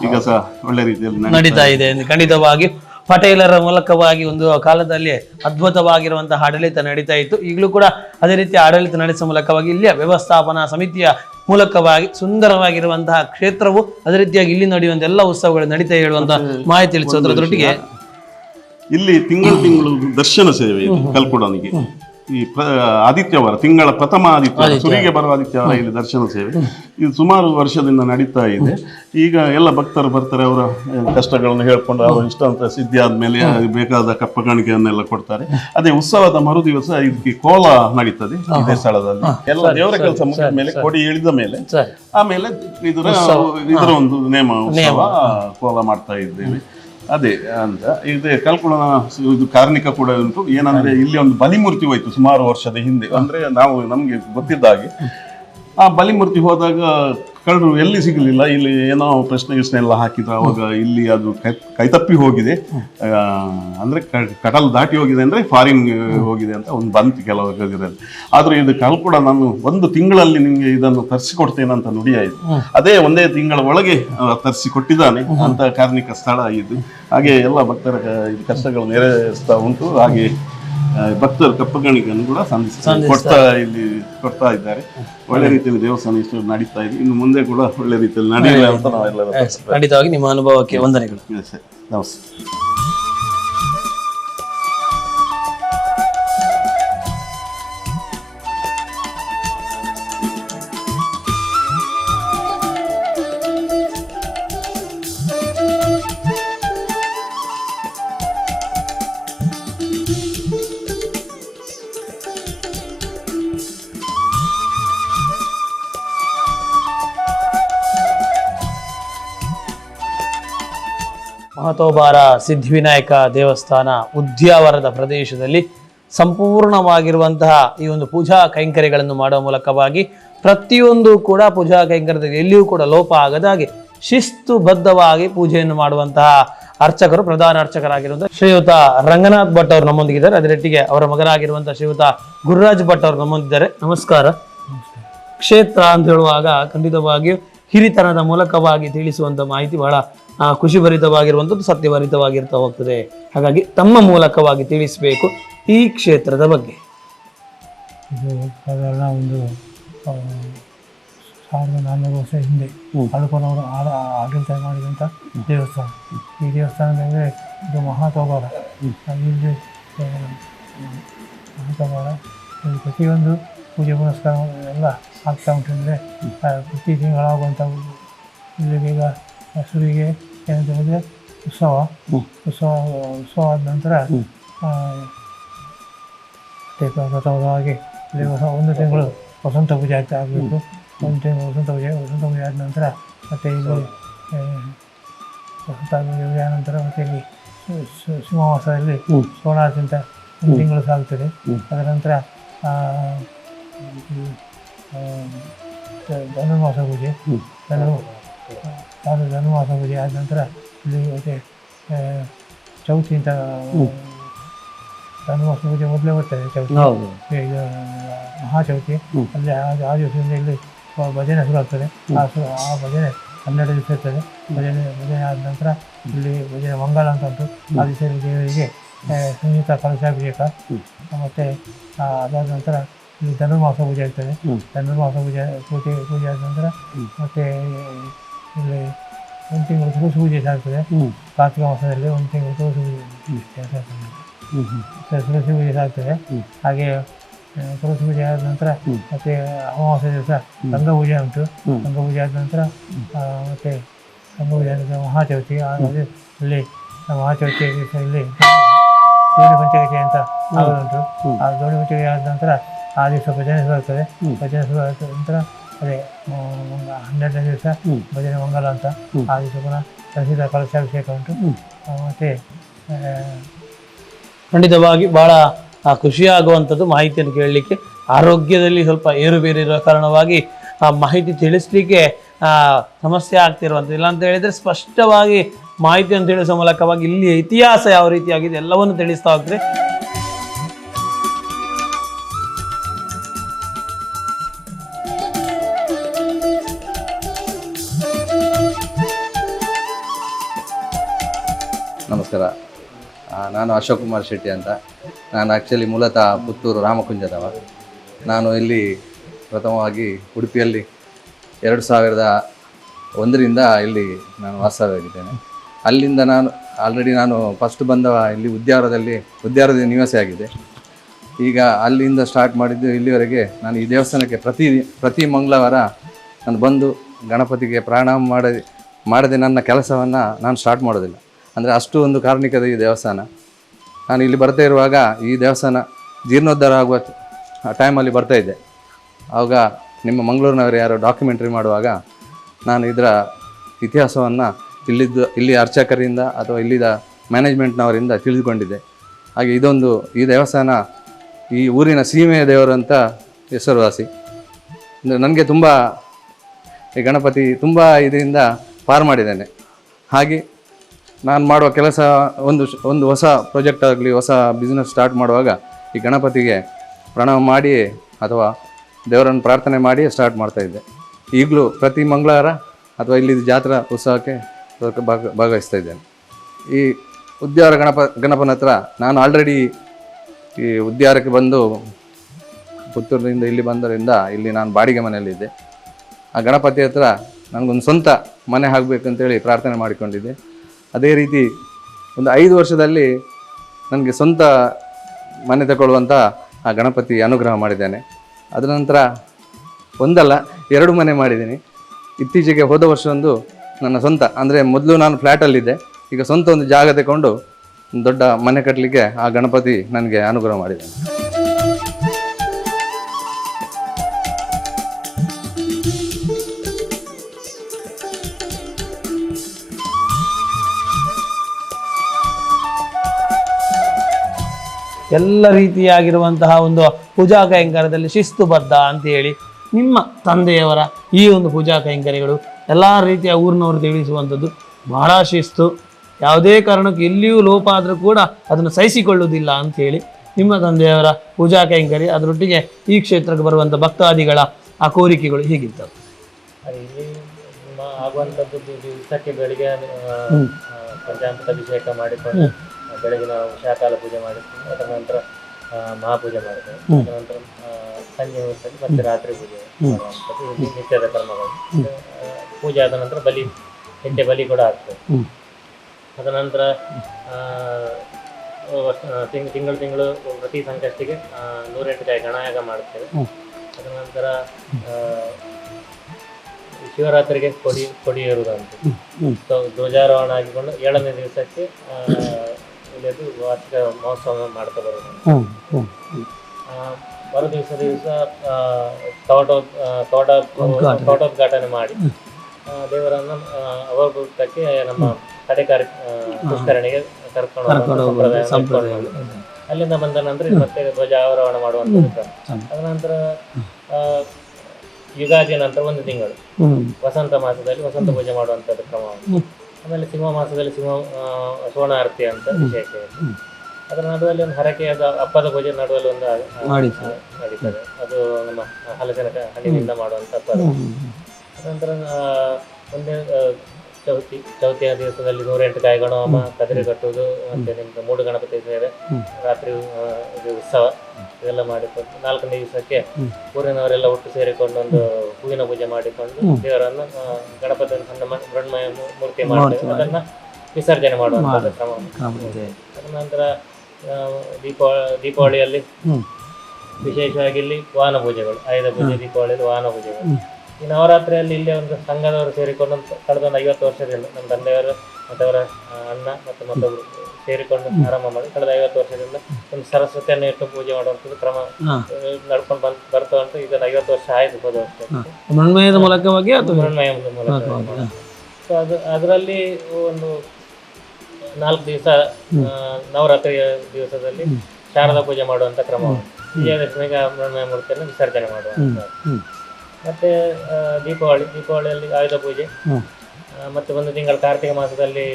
ಈಗ ಸಹ ಒಳ್ಳೆ ರೀತಿಯಲ್ಲಿ ನಡೀತಾ ಇದೆ. ಖಂಡಿತವಾಗಿ ಪಟೇಲರ ಮೂಲಕವಾಗಿ ಒಂದು ಕಾಲದಲ್ಲಿ ಅದ್ಭುತವಾಗಿರುವಂತಹ ಆಡಳಿತ ನಡೀತಾ ಇತ್ತು. ಈಗಲೂ ಕೂಡ ಅದೇ ರೀತಿ ಆಡಳಿತ ನಡೆಸುವ ಮೂಲಕವಾಗಿ ಇಲ್ಲಿಯ ವ್ಯವಸ್ಥಾಪನಾ ಸಮಿತಿಯ ಮೂಲಕವಾಗಿ ಸುಂದರವಾಗಿರುವಂತಹ ಕ್ಷೇತ್ರವು ಅದೇ ರೀತಿಯಾಗಿ ಇಲ್ಲಿ ನಡೆಯುವಂತ ಎಲ್ಲ ಉತ್ಸವಗಳು ನಡೀತಾ ಹೇಳುವಂತಹ ಮಾಹಿತಿ ತಿಳಿಸೋದ್ರೊಟ್ಟಿಗೆ ಇಲ್ಲಿ ತಿಂಗಳು ದರ್ಶನ ಸೇವೆ ಇದೆ ಕಲ್ಕುಡನಿಗೆ. ಈ ಆದಿತ್ಯವಾರ, ತಿಂಗಳ ಪ್ರಥಮ ಆದಿತ್ಯವಾರ, ಸುರಿಗೆ ಬರುವ ಆದಿತ್ಯವಾರ ಇಲ್ಲಿ ದರ್ಶನ ಸೇವೆ. ಇದು ಸುಮಾರು ವರ್ಷದಿಂದ ನಡೀತಾ ಇದೆ. ಈಗ ಎಲ್ಲ ಭಕ್ತರು ಬರ್ತಾರೆ, ಅವರ ಕಷ್ಟಗಳನ್ನು ಹೇಳ್ಕೊಂಡು ಅವರ ಇಷ್ಟ ಅಂತ ಸಿದ್ಧಿ ಆದ್ಮೇಲೆ ಬೇಕಾದ ಕಪ್ಪ ಕಾಣಿಕೆಯನ್ನೆಲ್ಲ ಕೊಡ್ತಾರೆ. ಅದೇ ಉತ್ಸವದ ಮರು ದಿವಸ ಇದಕ್ಕೆ ಕೋಲ ನಡೀತದೆ ಇದೇ ಸ್ಥಳದಲ್ಲಿ. ಎಲ್ಲ ದೇವರ ಕೆಲಸ ಮುಗಿದ ಮೇಲೆ ಕೊಡಿ ಇಳಿದ ಮೇಲೆ ಆಮೇಲೆ ಇದರ ಒಂದು ನೇಮ ಉತ್ಸವ ಕೋಲ ಮಾಡ್ತಾ ಇದ್ದೇವೆ. ಅದೇ ಅಂತ ಇದೆ. ಕಲ್ಕುಳನ ಇದು ಕಾರ್ಣಿಕ ಕೂಡ ಉಂಟು. ಏನಂದ್ರೆ ಇಲ್ಲಿ ಒಂದು ಬಲಿಮೂರ್ತಿ ಹೋಯ್ತು ಸುಮಾರು ವರ್ಷದ ಹಿಂದೆ. ಅಂದ್ರೆ ನಮ್ಗೆ ಗೊತ್ತಿದ್ದ ಹಾಗೆ ಆ ಬಲಿಮೂರ್ತಿ ಹೋದಾಗ ಕಳ್ಳರು ಎಲ್ಲಿ ಸಿಗಲಿಲ್ಲ. ಇಲ್ಲಿ ಏನೋ ಪ್ರಶ್ನೆ ಎಲ್ಲ ಹಾಕಿದ್ರು. ಅವಾಗ ಇಲ್ಲಿ ಅದು ಕೈತಪ್ಪಿ ಹೋಗಿದೆ, ಅಂದ್ರೆ ಕಡಲ್ ದಾಟಿ ಹೋಗಿದೆ, ಅಂದ್ರೆ ಫಾರಿನ್ ಹೋಗಿದೆ ಅಂತ ಒಂದು ಬಂತು ಕೆಲವು. ಆದ್ರೆ ಇದು ಕಲ್ಕುಡ ನಾನು 1 ತಿಂಗಳಲ್ಲಿ ನಿಮ್ಗೆ ಇದನ್ನು ತರಿಸಿಕೊಡ್ತೇನೆ ಅಂತ ನುಡಿಯಾಯಿತು. ಅದೇ 1 ತಿಂಗಳ ಒಳಗೆ ತರಿಸಿಕೊಟ್ಟಿದ್ದಾನೆ ಅಂತ ಕಾರ್ಣಿಕ ಸ್ಥಳ ಇದು. ಹಾಗೆ ಎಲ್ಲ ಭಕ್ತರ ಕಷ್ಟಗಳು ನೆರವೇರಿಸ್ತಾ ಉಂಟು. ಹಾಗೆ ಭಕ್ತರು ಕಪ್ಪಗಾಣಿಕೆಯನ್ನು ಕೂಡ ಕೊಡ್ತಾ ಇದ್ದಾರೆ. ಒಳ್ಳೆ ರೀತಿಯಲ್ಲಿ ದೇವಸ್ಥಾನ ಇಷ್ಟು ನಡೀತಾ ಇದೆ. ಇನ್ನು ಮುಂದೆ ಕೂಡ ಒಳ್ಳೆ ರೀತಿಯಲ್ಲಿ ನಡೆಯಲಿ ಅಂತ ನಾವೆಲ್ಲರೂ ಖಂಡಿತವಾಗಿ ನಿಮ್ಮ ಅನುಭವಕ್ಕೆ ವಂದನೆಗಳು. ನಮಸ್ತೆ. ಮಹತೋಬಾರ ಸಿದ್ಧಿವಿನಾಯಕ ದೇವಸ್ಥಾನ ಉದ್ಯಾವರದ ಪ್ರದೇಶದಲ್ಲಿ ಸಂಪೂರ್ಣವಾಗಿರುವಂತಹ ಈ ಒಂದು ಪೂಜಾ ಕೈಂಕರ್ಯಗಳನ್ನು ಮಾಡುವ ಮೂಲಕವಾಗಿ ಪ್ರತಿಯೊಂದು ಕೂಡ ಪೂಜಾ ಕೈಂಕರ್ಯದಲ್ಲಿ ಎಲ್ಲಿಯೂ ಕೂಡ ಲೋಪ ಆಗದಾಗೆ ಶಿಸ್ತುಬದ್ಧವಾಗಿ ಪೂಜೆಯನ್ನು ಮಾಡುವಂತಹ ಅರ್ಚಕರು, ಪ್ರಧಾನ ಅರ್ಚಕರಾಗಿರುವಂತಹ ಶ್ರೀಯುತ ರಂಗನಾಥ್ ಭಟ್ ಅವರು ನಮ್ಮೊಂದಿಗಿದ್ದಾರೆ. ಅದರೊಟ್ಟಿಗೆ ಅವರ ಮಗನಾಗಿರುವಂತಹ ಶ್ರೀಯುತ ಗುರುರಾಜ್ ಭಟ್ ಅವರು ನಮ್ಮೊಂದಿದ್ದಾರೆ. ನಮಸ್ಕಾರ. ಕ್ಷೇತ್ರ ಅಂತ ಹೇಳುವಾಗ ಖಂಡಿತವಾಗಿಯೂ ಹಿರಿತನದ ಮೂಲಕವಾಗಿ ತಿಳಿಸುವಂತ ಮಾಹಿತಿ ಬಹಳ ಖುಷಿಭರಿತವಾಗಿರುವಂಥದ್ದು, ಸತ್ಯಭರಿತವಾಗಿರ್ತಾ ಹೋಗ್ತದೆ. ಹಾಗಾಗಿ ತಮ್ಮ ಮೂಲಕವಾಗಿ ತಿಳಿಸಬೇಕು ಈ ಕ್ಷೇತ್ರದ ಬಗ್ಗೆ. ಇದು ಸಾಧಾರಣ ಒಂದು 1400 ವರ್ಷ ಹಿಂದೆ ಆಳ್ಕೊಂಡವರು ಆಡಳಿತ ಮಾಡಿದಂಥ ದೇವಸ್ಥಾನ. ಈ ದೇವಸ್ಥಾನದಲ್ಲಿ ಇದು ಮಹಾತೋಬಾರ. ಇಲ್ಲಿ ಮಹಾತೋಬಾರ ಪ್ರತಿಯೊಂದು ಪೂಜೆ ಪುನಸ್ಕಾರ ಎಲ್ಲ ಆಗ್ತಾ ಉಂಟು. ಅಂದರೆ ಪ್ರತಿ ತಿಂಗಳಾಗುವಂಥ ಇಲ್ಲಿಗೆ ಈಗ ಸುರಿಗೆ ಏನಂತ ಹೇಳಿದ್ರೆ ಉತ್ಸವ ಆದ ನಂತರ ಹಾಗೆ ಇಲ್ಲಿ 1 ತಿಂಗಳು ವಸಂತ ಪೂಜೆ ಆಗಬೇಕು. 1 ತಿಂಗಳು ವಸಂತ ಪೂಜೆ ಆದ ನಂತರ ಮತ್ತು ಇಲ್ಲಿ ವಸಂತ ಪೂಜೆ ಆದ ನಂತರ ಮತ್ತು ಇಲ್ಲಿ ಸಿಂಹವಾಸದಲ್ಲಿ ಸೋಣಾರ್ತಿ ಅಂತ 1 ತಿಂಗಳು ಸಾಗುತ್ತದೆ. ಅದರ ನಂತರ ಧನುರ್ಮಾಸ ಪೂಜೆ ಧನುರ್ಮಾಸ ಪೂಜೆ ಆದ ನಂತರ ಇಲ್ಲಿ ಮತ್ತೆ ಚೌತಿ ಅಂತ ಧನುರ್ಮಾಸ ಪೂಜೆ ಮೊದಲೇ ಬರ್ತದೆ. ಚೌತಿ ಇದು ಮಹಾಚೌತಿ. ಅಲ್ಲಿ ಆ ದಿವಸದಿಂದ ಇಲ್ಲಿ ಭಜನೆ ಶುರು ಆಗ್ತದೆ. ಆ ಭಜನೆ 12 ದಿವಸ ಇರ್ತದೆ. ಭಜನೆ ಆದ ನಂತರ ಇಲ್ಲಿ ಭಜನೆ ಮಂಗಲ ಅಂತ ಉಂಟು. ಆ ದಿವಸ ದೇವರಿಗೆ ಸಂಯುಕ್ತ ಕಲಶಾಭಿಷೇಕ. ಮತ್ತು ಅದಾದ ನಂತರ ಇಲ್ಲಿ ಧನುರ್ಮಾಸ ಪೂಜೆ ಆಗ್ತದೆ. ಧನುರ್ಮಾಸ ಪೂಜೆ ಆದ ನಂತರ ಮತ್ತು ಇಲ್ಲಿ 1 ತಿಂಗಳು ತುಳಸಿ ಪೂಜೆ ಸಾಗ್ತದೆ. ಕಾರ್ತಿಕ ಮಾಸದಲ್ಲಿ 1 ತಿಂಗಳು ತುಳಸಿ ಪೂಜೆ ಸಾಗ್ತದೆ. ಹಾಗೆ ಸರಸ್ವತಿ ಪೂಜೆ ಆದ ನಂತರ ಮತ್ತೆ ಅಮಾವಾಸ್ಯೆ ದಿವಸ ಗಂಗಾಪೂಜೆ ಉಂಟು. ಗಂಗಾಪೂಜೆ ಆದ ನಂತರ ಮತ್ತೆ ಗಂಗಾಪೂಜೆ ಆದ ನಂತರ ಮಹಾಚೌತಿ ಆಮೇಲೆ ಅಲ್ಲಿ ಮಹಾಚೌತಿ ದಿವಸ ಇಲ್ಲಿ ದೋಣಿ ಪಂಚಗತಿ ಅಂತ ಆಗೋದುಂಟು. ಆ ದೋಣಿ ಪಂಚಗತಿ ಆದ ನಂತರ ಆ ದಿವಸ ಭಜನೆ ಶುರು ಆಗ್ತದೆ. ಭಜನೆ ಶುರು ಆದ ನಂತರ ಅದೇ 12ನೇ ದಿವಸ ಭಜನೆ ಮಂಗಲ ಅಂತ. ಆ ದಿವಸ ಪುನಃ ಪ್ರಸಿದ್ಧ ಕಲಶಾಭಿಷೇಕ ಉಂಟು. ಮತ್ತು ಖಂಡಿತವಾಗಿ ಬಹಳ ಖುಷಿಯಾಗುವಂಥದ್ದು ಮಾಹಿತಿಯನ್ನು ಕೇಳಲಿಕ್ಕೆ. ಆರೋಗ್ಯದಲ್ಲಿ ಸ್ವಲ್ಪ ಏರುಪೇರು ಇರುವ ಕಾರಣವಾಗಿ ಆ ಮಾಹಿತಿ ತಿಳಿಸ್ಲಿಕ್ಕೆ ಸಮಸ್ಯೆ ಆಗ್ತಿರುವಂಥದ್ದು. ಇಲ್ಲ ಅಂತ ಹೇಳಿದರೆ ಸ್ಪಷ್ಟವಾಗಿ ಮಾಹಿತಿಯನ್ನು ತಿಳಿಸುವ ಮೂಲಕವಾಗಿ ಇಲ್ಲಿ ಇತಿಹಾಸ ಯಾವ ರೀತಿಯಾಗಿದೆ ಎಲ್ಲವನ್ನು ತಿಳಿಸ್ತಾ ಹೋಗ್ತಾರೆ. ನಮಸ್ಕಾರ, ನಾನು ಅಶೋಕ್ ಕುಮಾರ್ ಶೆಟ್ಟಿ ಅಂತ. ನಾನು ಆ್ಯಕ್ಚುಲಿ ಮೂಲತಃ ಪುತ್ತೂರು ರಾಮಕುಂಜದವ. ನಾನು ಇಲ್ಲಿ ಪ್ರಥಮವಾಗಿ ಉಡುಪಿಯಲ್ಲಿ 2001ರಿಂದ ಇಲ್ಲಿ ನಾನು ವಾಸವಾಗಿದ್ದೇನೆ. ಅಲ್ಲಿಂದ ನಾನು ಫಸ್ಟ್ ಬಂದವ ಇಲ್ಲಿ ಉದ್ಯಾವರದ ನಿವಾಸಿಯಾಗಿದೆ. ಈಗ ಅಲ್ಲಿಂದ ಸ್ಟಾರ್ಟ್ ಮಾಡಿದ್ದು ಇಲ್ಲಿವರೆಗೆ ನಾನು ಈ ದೇವಸ್ಥಾನಕ್ಕೆ ಪ್ರತಿ ಮಂಗಳವಾರ ನಾನು ಬಂದು ಗಣಪತಿಗೆ ಪ್ರಾಣಾಯಾಮ ಮಾಡದೆ ನನ್ನ ಕೆಲಸವನ್ನು ನಾನು ಸ್ಟಾರ್ಟ್ ಮಾಡೋದಿಲ್ಲ. ಅಂದರೆ ಅಷ್ಟು ಒಂದು ಕಾರಣಿಕದ ಈ ದೇವಸ್ಥಾನ. ನಾನು ಇಲ್ಲಿ ಬರ್ತಾ ಇರುವಾಗ ಈ ದೇವಸ್ಥಾನ ಜೀರ್ಣೋದ್ಧಾರ ಆಗುವ ಟೈಮಲ್ಲಿ ಬರ್ತಾಯಿದ್ದೆ. ಆವಾಗ ನಿಮ್ಮ ಮಂಗಳೂರಿನವರು ಯಾರೋ ಡಾಕ್ಯುಮೆಂಟ್ರಿ ಮಾಡುವಾಗ ನಾನು ಇದರ ಇತಿಹಾಸವನ್ನು ಇಲ್ಲಿ ಅರ್ಚಕರಿಂದ ಅಥವಾ ಇಲ್ಲಿದ ಮ್ಯಾನೇಜ್ಮೆಂಟ್ನವರಿಂದ ತಿಳಿದುಕೊಂಡಿದ್ದೆ. ಹಾಗೆ ಈ ದೇವಸ್ಥಾನ ಈ ಊರಿನ ಸೀಮೆಯ ದೇವರು ಅಂತ ಹೆಸರುವಾಸಿ. ನನಗೆ ತುಂಬ ಈ ಗಣಪತಿ ತುಂಬ ಇದರಿಂದ ಪಾರು ಮಾಡಿದ್ದೇನೆ. ಹಾಗೆ ನಾನು ಮಾಡುವ ಕೆಲಸ ಒಂದು ಹೊಸ ಪ್ರಾಜೆಕ್ಟ್ ಆಗಲಿ, ಹೊಸ ಬಿಸ್ನೆಸ್ ಸ್ಟಾರ್ಟ್ ಮಾಡುವಾಗ ಈ ಗಣಪತಿಗೆ ಪ್ರಣಾಮ ಮಾಡಿ ಅಥವಾ ದೇವರನ್ನು ಪ್ರಾರ್ಥನೆ ಮಾಡಿ ಸ್ಟಾರ್ಟ್ ಮಾಡ್ತಾಯಿದ್ದೆ. ಈಗಲೂ ಪ್ರತಿ ಮಂಗಳವಾರ ಅಥವಾ ಇಲ್ಲಿ ಜಾತ್ರಾ ಉತ್ಸವಕ್ಕೆ ಭಾಗವಹಿಸ್ತಾ ಇದ್ದೇನೆ. ಈ ಉದ್ಯಾವರ ಗಣಪನ ಹತ್ರ ನಾನು ಆಲ್ರೆಡಿ ಈ ಉದ್ಯಾವರಕ್ಕೆ ಬಂದು ಪುತ್ತೂರಿನಿಂದ ಇಲ್ಲಿ ಬಂದರಿಂದ ಇಲ್ಲಿ ನಾನು ಬಾಡಿಗೆ ಮನೆಯಲ್ಲಿದ್ದೆ. ಆ ಗಣಪತಿ ಹತ್ರ ನನಗೊಂದು ಸ್ವಂತ ಮನೆ ಆಗಬೇಕಂತೇಳಿ ಪ್ರಾರ್ಥನೆ ಮಾಡಿಕೊಂಡಿದ್ದೆ. ಅದೇ ರೀತಿ ಒಂದು 5 ವರ್ಷದಲ್ಲಿ ನನಗೆ ಸ್ವಂತ ಮನೆ ತಗೊಳ್ಳುವಂಥ ಆ ಗಣಪತಿ ಅನುಗ್ರಹ ಮಾಡಿದ್ದೇನೆ. ಅದರ ನಂತರ 1 ಅಲ್ಲ 2 ಮನೆ ಮಾಡಿದ್ದೀನಿ. ಇತ್ತೀಚೆಗೆ ಹೋದ ವರ್ಷ ನನ್ನ ಸ್ವಂತ, ಅಂದರೆ ಮೊದಲು ನಾನು ಫ್ಲ್ಯಾಟಲ್ಲಿದ್ದೆ, ಈಗ ಸ್ವಂತ ಒಂದು ಜಾಗ ತಗೊಂಡು ದೊಡ್ಡ ಮನೆ ಕಟ್ಟಲಿಕ್ಕೆ ಆ ಗಣಪತಿ ನನಗೆ ಅನುಗ್ರಹ ಮಾಡಿದ್ದಾನೆ. ಎಲ್ಲ ರೀತಿಯಾಗಿರುವಂತಹ ಒಂದು ಪೂಜಾ ಕೈಂಕರ್ಯದಲ್ಲಿ ಶಿಸ್ತುಬದ್ಧ ಅಂತೇಳಿ ನಿಮ್ಮ ತಂದೆಯವರ ಈ ಒಂದು ಪೂಜಾ ಕೈಂಕರ್ಯಗಳು ಎಲ್ಲ ರೀತಿಯ ಊರಿನವರು ತಿಳಿಸುವಂಥದ್ದು ಬಹಳ ಶಿಸ್ತು. ಯಾವುದೇ ಕಾರಣಕ್ಕೂ ಎಲ್ಲಿಯೂ ಲೋಪ ಆದರೂ ಕೂಡ ಅದನ್ನು ಸಹಿಸಿಕೊಳ್ಳುವುದಿಲ್ಲ ಅಂಥೇಳಿ ನಿಮ್ಮ ತಂದೆಯವರ ಪೂಜಾ ಕೈಂಕರ್ಯ, ಅದರೊಟ್ಟಿಗೆ ಈ ಕ್ಷೇತ್ರಕ್ಕೆ ಬರುವಂಥ ಭಕ್ತಾದಿಗಳ ಆ ಕೋರಿಕೆಗಳು ಹೀಗಿರ್ತವೆ. ಇಲ್ಲಿ ಆಗುವಂಥದ್ದು ದಿವಸಕ್ಕೆ ಬೆಳಿಗ್ಗೆ ಪಂಚಾಮೃತ ಅಭಿಷೇಕ ಮಾಡಿಕೊಂಡು ಬೆಳಗಿನ ಶಾಕಾಲ ಪೂಜೆ ಮಾಡಿಕೊಂಡು ಅದರ ನಂತರ ಮಹಾಪೂಜೆ ಮಾಡ್ತೇವೆ. ಅದರ ನಂತರ ಸಂಜೆ ಹೊತ್ತಲ್ಲಿ ಮತ್ತೆ ರಾತ್ರಿ ಪೂಜೆ ಮಾಡುವಂಥದ್ದು ಇಲ್ಲಿ ನಿತ್ಯದ ಕರ್ಮಗಳು. ಪೂಜೆ ಆದ ನಂತರ ಹೆಂಡೆ ಬಲಿ ಕೂಡ ಆಗ್ತದೆ. ಅದರ ನಂತರ ತಿಂಗಳು ಪ್ರತಿ ಸಂಕಷ್ಟಿಗೆ 108 ಕಾಯಿ ಗಣಯಾಗ ಮಾಡುತ್ತೇವೆ. ಅದರ ನಂತರ ಶಿವರಾತ್ರಿಗೆ ಕೊಡಿ ಏರುವುದಂತ ಧ್ವಜಾರೋಹಣ ಆಗಿಕೊಂಡು 7ನೇ ದಿವಸಕ್ಕೆ ಇಲ್ಲಿಯದು ವಾರ್ಷಿಕ ಮಹೋತ್ಸವ ಮಾಡ್ತಾ ಬರೋದು. ಮರು ದಿವಸ ತೋಟೋದ್ಘಾಟನೆ ಮಾಡಿ ದೇವರನ್ನು ಅವಭೂತಕ್ಕೆ ನಮ್ಮ ಕಡೆ ಪುಷ್ಕರಣಿಗೆ ಕರ್ಕೊಂಡು ಸಂಪ್ರದಾಯ. ಅಲ್ಲಿಂದ ಬಂದ ನಂತರ ಮತ್ತೆ ಧ್ವಜ ಆರೋಹಣ ಮಾಡುವಂಥದ್ದು ಕ್ರಮ. ಅದ ನಂತರ ಯುಗಾದಿಯ ನಂತರ 1 ತಿಂಗಳು ವಸಂತ ಮಾಸದಲ್ಲಿ ವಸಂತ ಪೂಜೆ ಮಾಡುವಂಥದ್ದು ಕ್ರಮ. ಆಮೇಲೆ ಸಿಂಹ ಮಾಸದಲ್ಲಿ ಸೋಣ ಆರತಿ ಅಂತ ವಿಶೇಷ. ಅದರ ನಡುವಲ್ಲಿ ಒಂದು ಹರಕೆಯಾದ ಹಬ್ಬದ ಪೂಜೆ ನಡುವಲ್ಲಿ ಒಂದು ನಡೀತದೆ. ಅದು ನಮ್ಮ ಹಲಸಿನ ಹಣ್ಣಿನಿಂದ ಮಾಡುವಂಥ ಹಬ್ಬದ. ನಂತರ ಒಂದೇ ಚೌತಿಯ ದಿವಸದಲ್ಲಿ 108 ಕಾಯಿ ಗಣಹೋಮ, ಕದರಿ ಕಟ್ಟುವುದು, ಮತ್ತೆ ನಿಮ್ಗೆ 3 ಗಣಪತಿ ಸೇವೆ, ರಾತ್ರಿ ಇದು ಉತ್ಸವ ಇದೆಲ್ಲ ಮಾಡಿಕೊಂಡು 4ನೇ ದಿವಸಕ್ಕೆ ಊರಿನವರೆಲ್ಲ ಒಟ್ಟು ಸೇರಿಕೊಂಡು ಒಂದು ಹೂವಿನ ಪೂಜೆ ಮಾಡಿಕೊಂಡು ದೇವರನ್ನು ಗಣಪತಿಯನ್ನು ಸಣ್ಣ ಮೃಣ್ಮಯ ಮೂರ್ತಿ ಮಾಡ್ತೇವೆ. ಅದನ್ನ ವಿಸರ್ಜನೆ ಮಾಡುವಂಥದ್ದು ಕ್ರಮ. ಅದ ನಂತರ ದೀಪಾವಳಿಯಲ್ಲಿ ವಿಶೇಷವಾಗಿ ಇಲ್ಲಿ ವಾಹನ ಪೂಜೆಗಳು, ಆಯುಧ ಪೂಜೆ, ದೀಪಾವಳಿಯಲ್ಲಿ ವಾಹನ ಪೂಜೆಗಳು. ಈ ನವರಾತ್ರಿಯಲ್ಲಿ ಇಲ್ಲಿ ಒಂದು ಸಂಘದವರು ಸೇರಿಕೊಂಡು ಕಳೆದ ಒಂದು 50 ವರ್ಷದಿಂದ ನಮ್ಮ ತಂದೆಯವರು ಮತ್ತು ಅವರ ಅಣ್ಣ ಮತ್ತು ಮತ್ತೊಬ್ಬರು ಸೇರಿಕೊಂಡು ಆರಂಭ ಮಾಡಿ ಕಳೆದ 50 ವರ್ಷದಿಂದ ಒಂದು ಸರಸ್ವತಿಯನ್ನು ಇಟ್ಟು ಪೂಜೆ ಮಾಡುವಂಥದ್ದು ಕ್ರಮ ನಡ್ಕೊಂಡು ಬರ್ತಾ ಉಂಟು. ಈಗ 50 ವರ್ಷ ಆಯಿತು, ಹೋದ ವರ್ಷ ಮೃಣ್ಮಯದ ಮೂಲಕವಾಗಿ ಮೃಣ್ಮಯದ ಮೂಲಕ. ಸೊ ಅದರಲ್ಲಿ ಒಂದು 4 ದಿವಸ ನವರಾತ್ರಿಯ ದಿವಸದಲ್ಲಿ ಶಾರದಾ ಪೂಜೆ ಮಾಡುವಂಥ ಕ್ರಮ, ವಿಜಯದಶಮಿಗೆ ಮೃಣ್ಮಯ ಮೂರ್ತಿಯನ್ನು ವಿಸರ್ಜನೆ ಮಾಡುವಂಥ. ಮತ್ತೆ ದೀಪಾವಳಿಯಲ್ಲಿ ಆಯುಧ ಪೂಜೆ, ಮತ್ತೆ ಒಂದು ತಿಂಗಳ ಕಾರ್ತಿಕ ಮಾಸದಲ್ಲಿ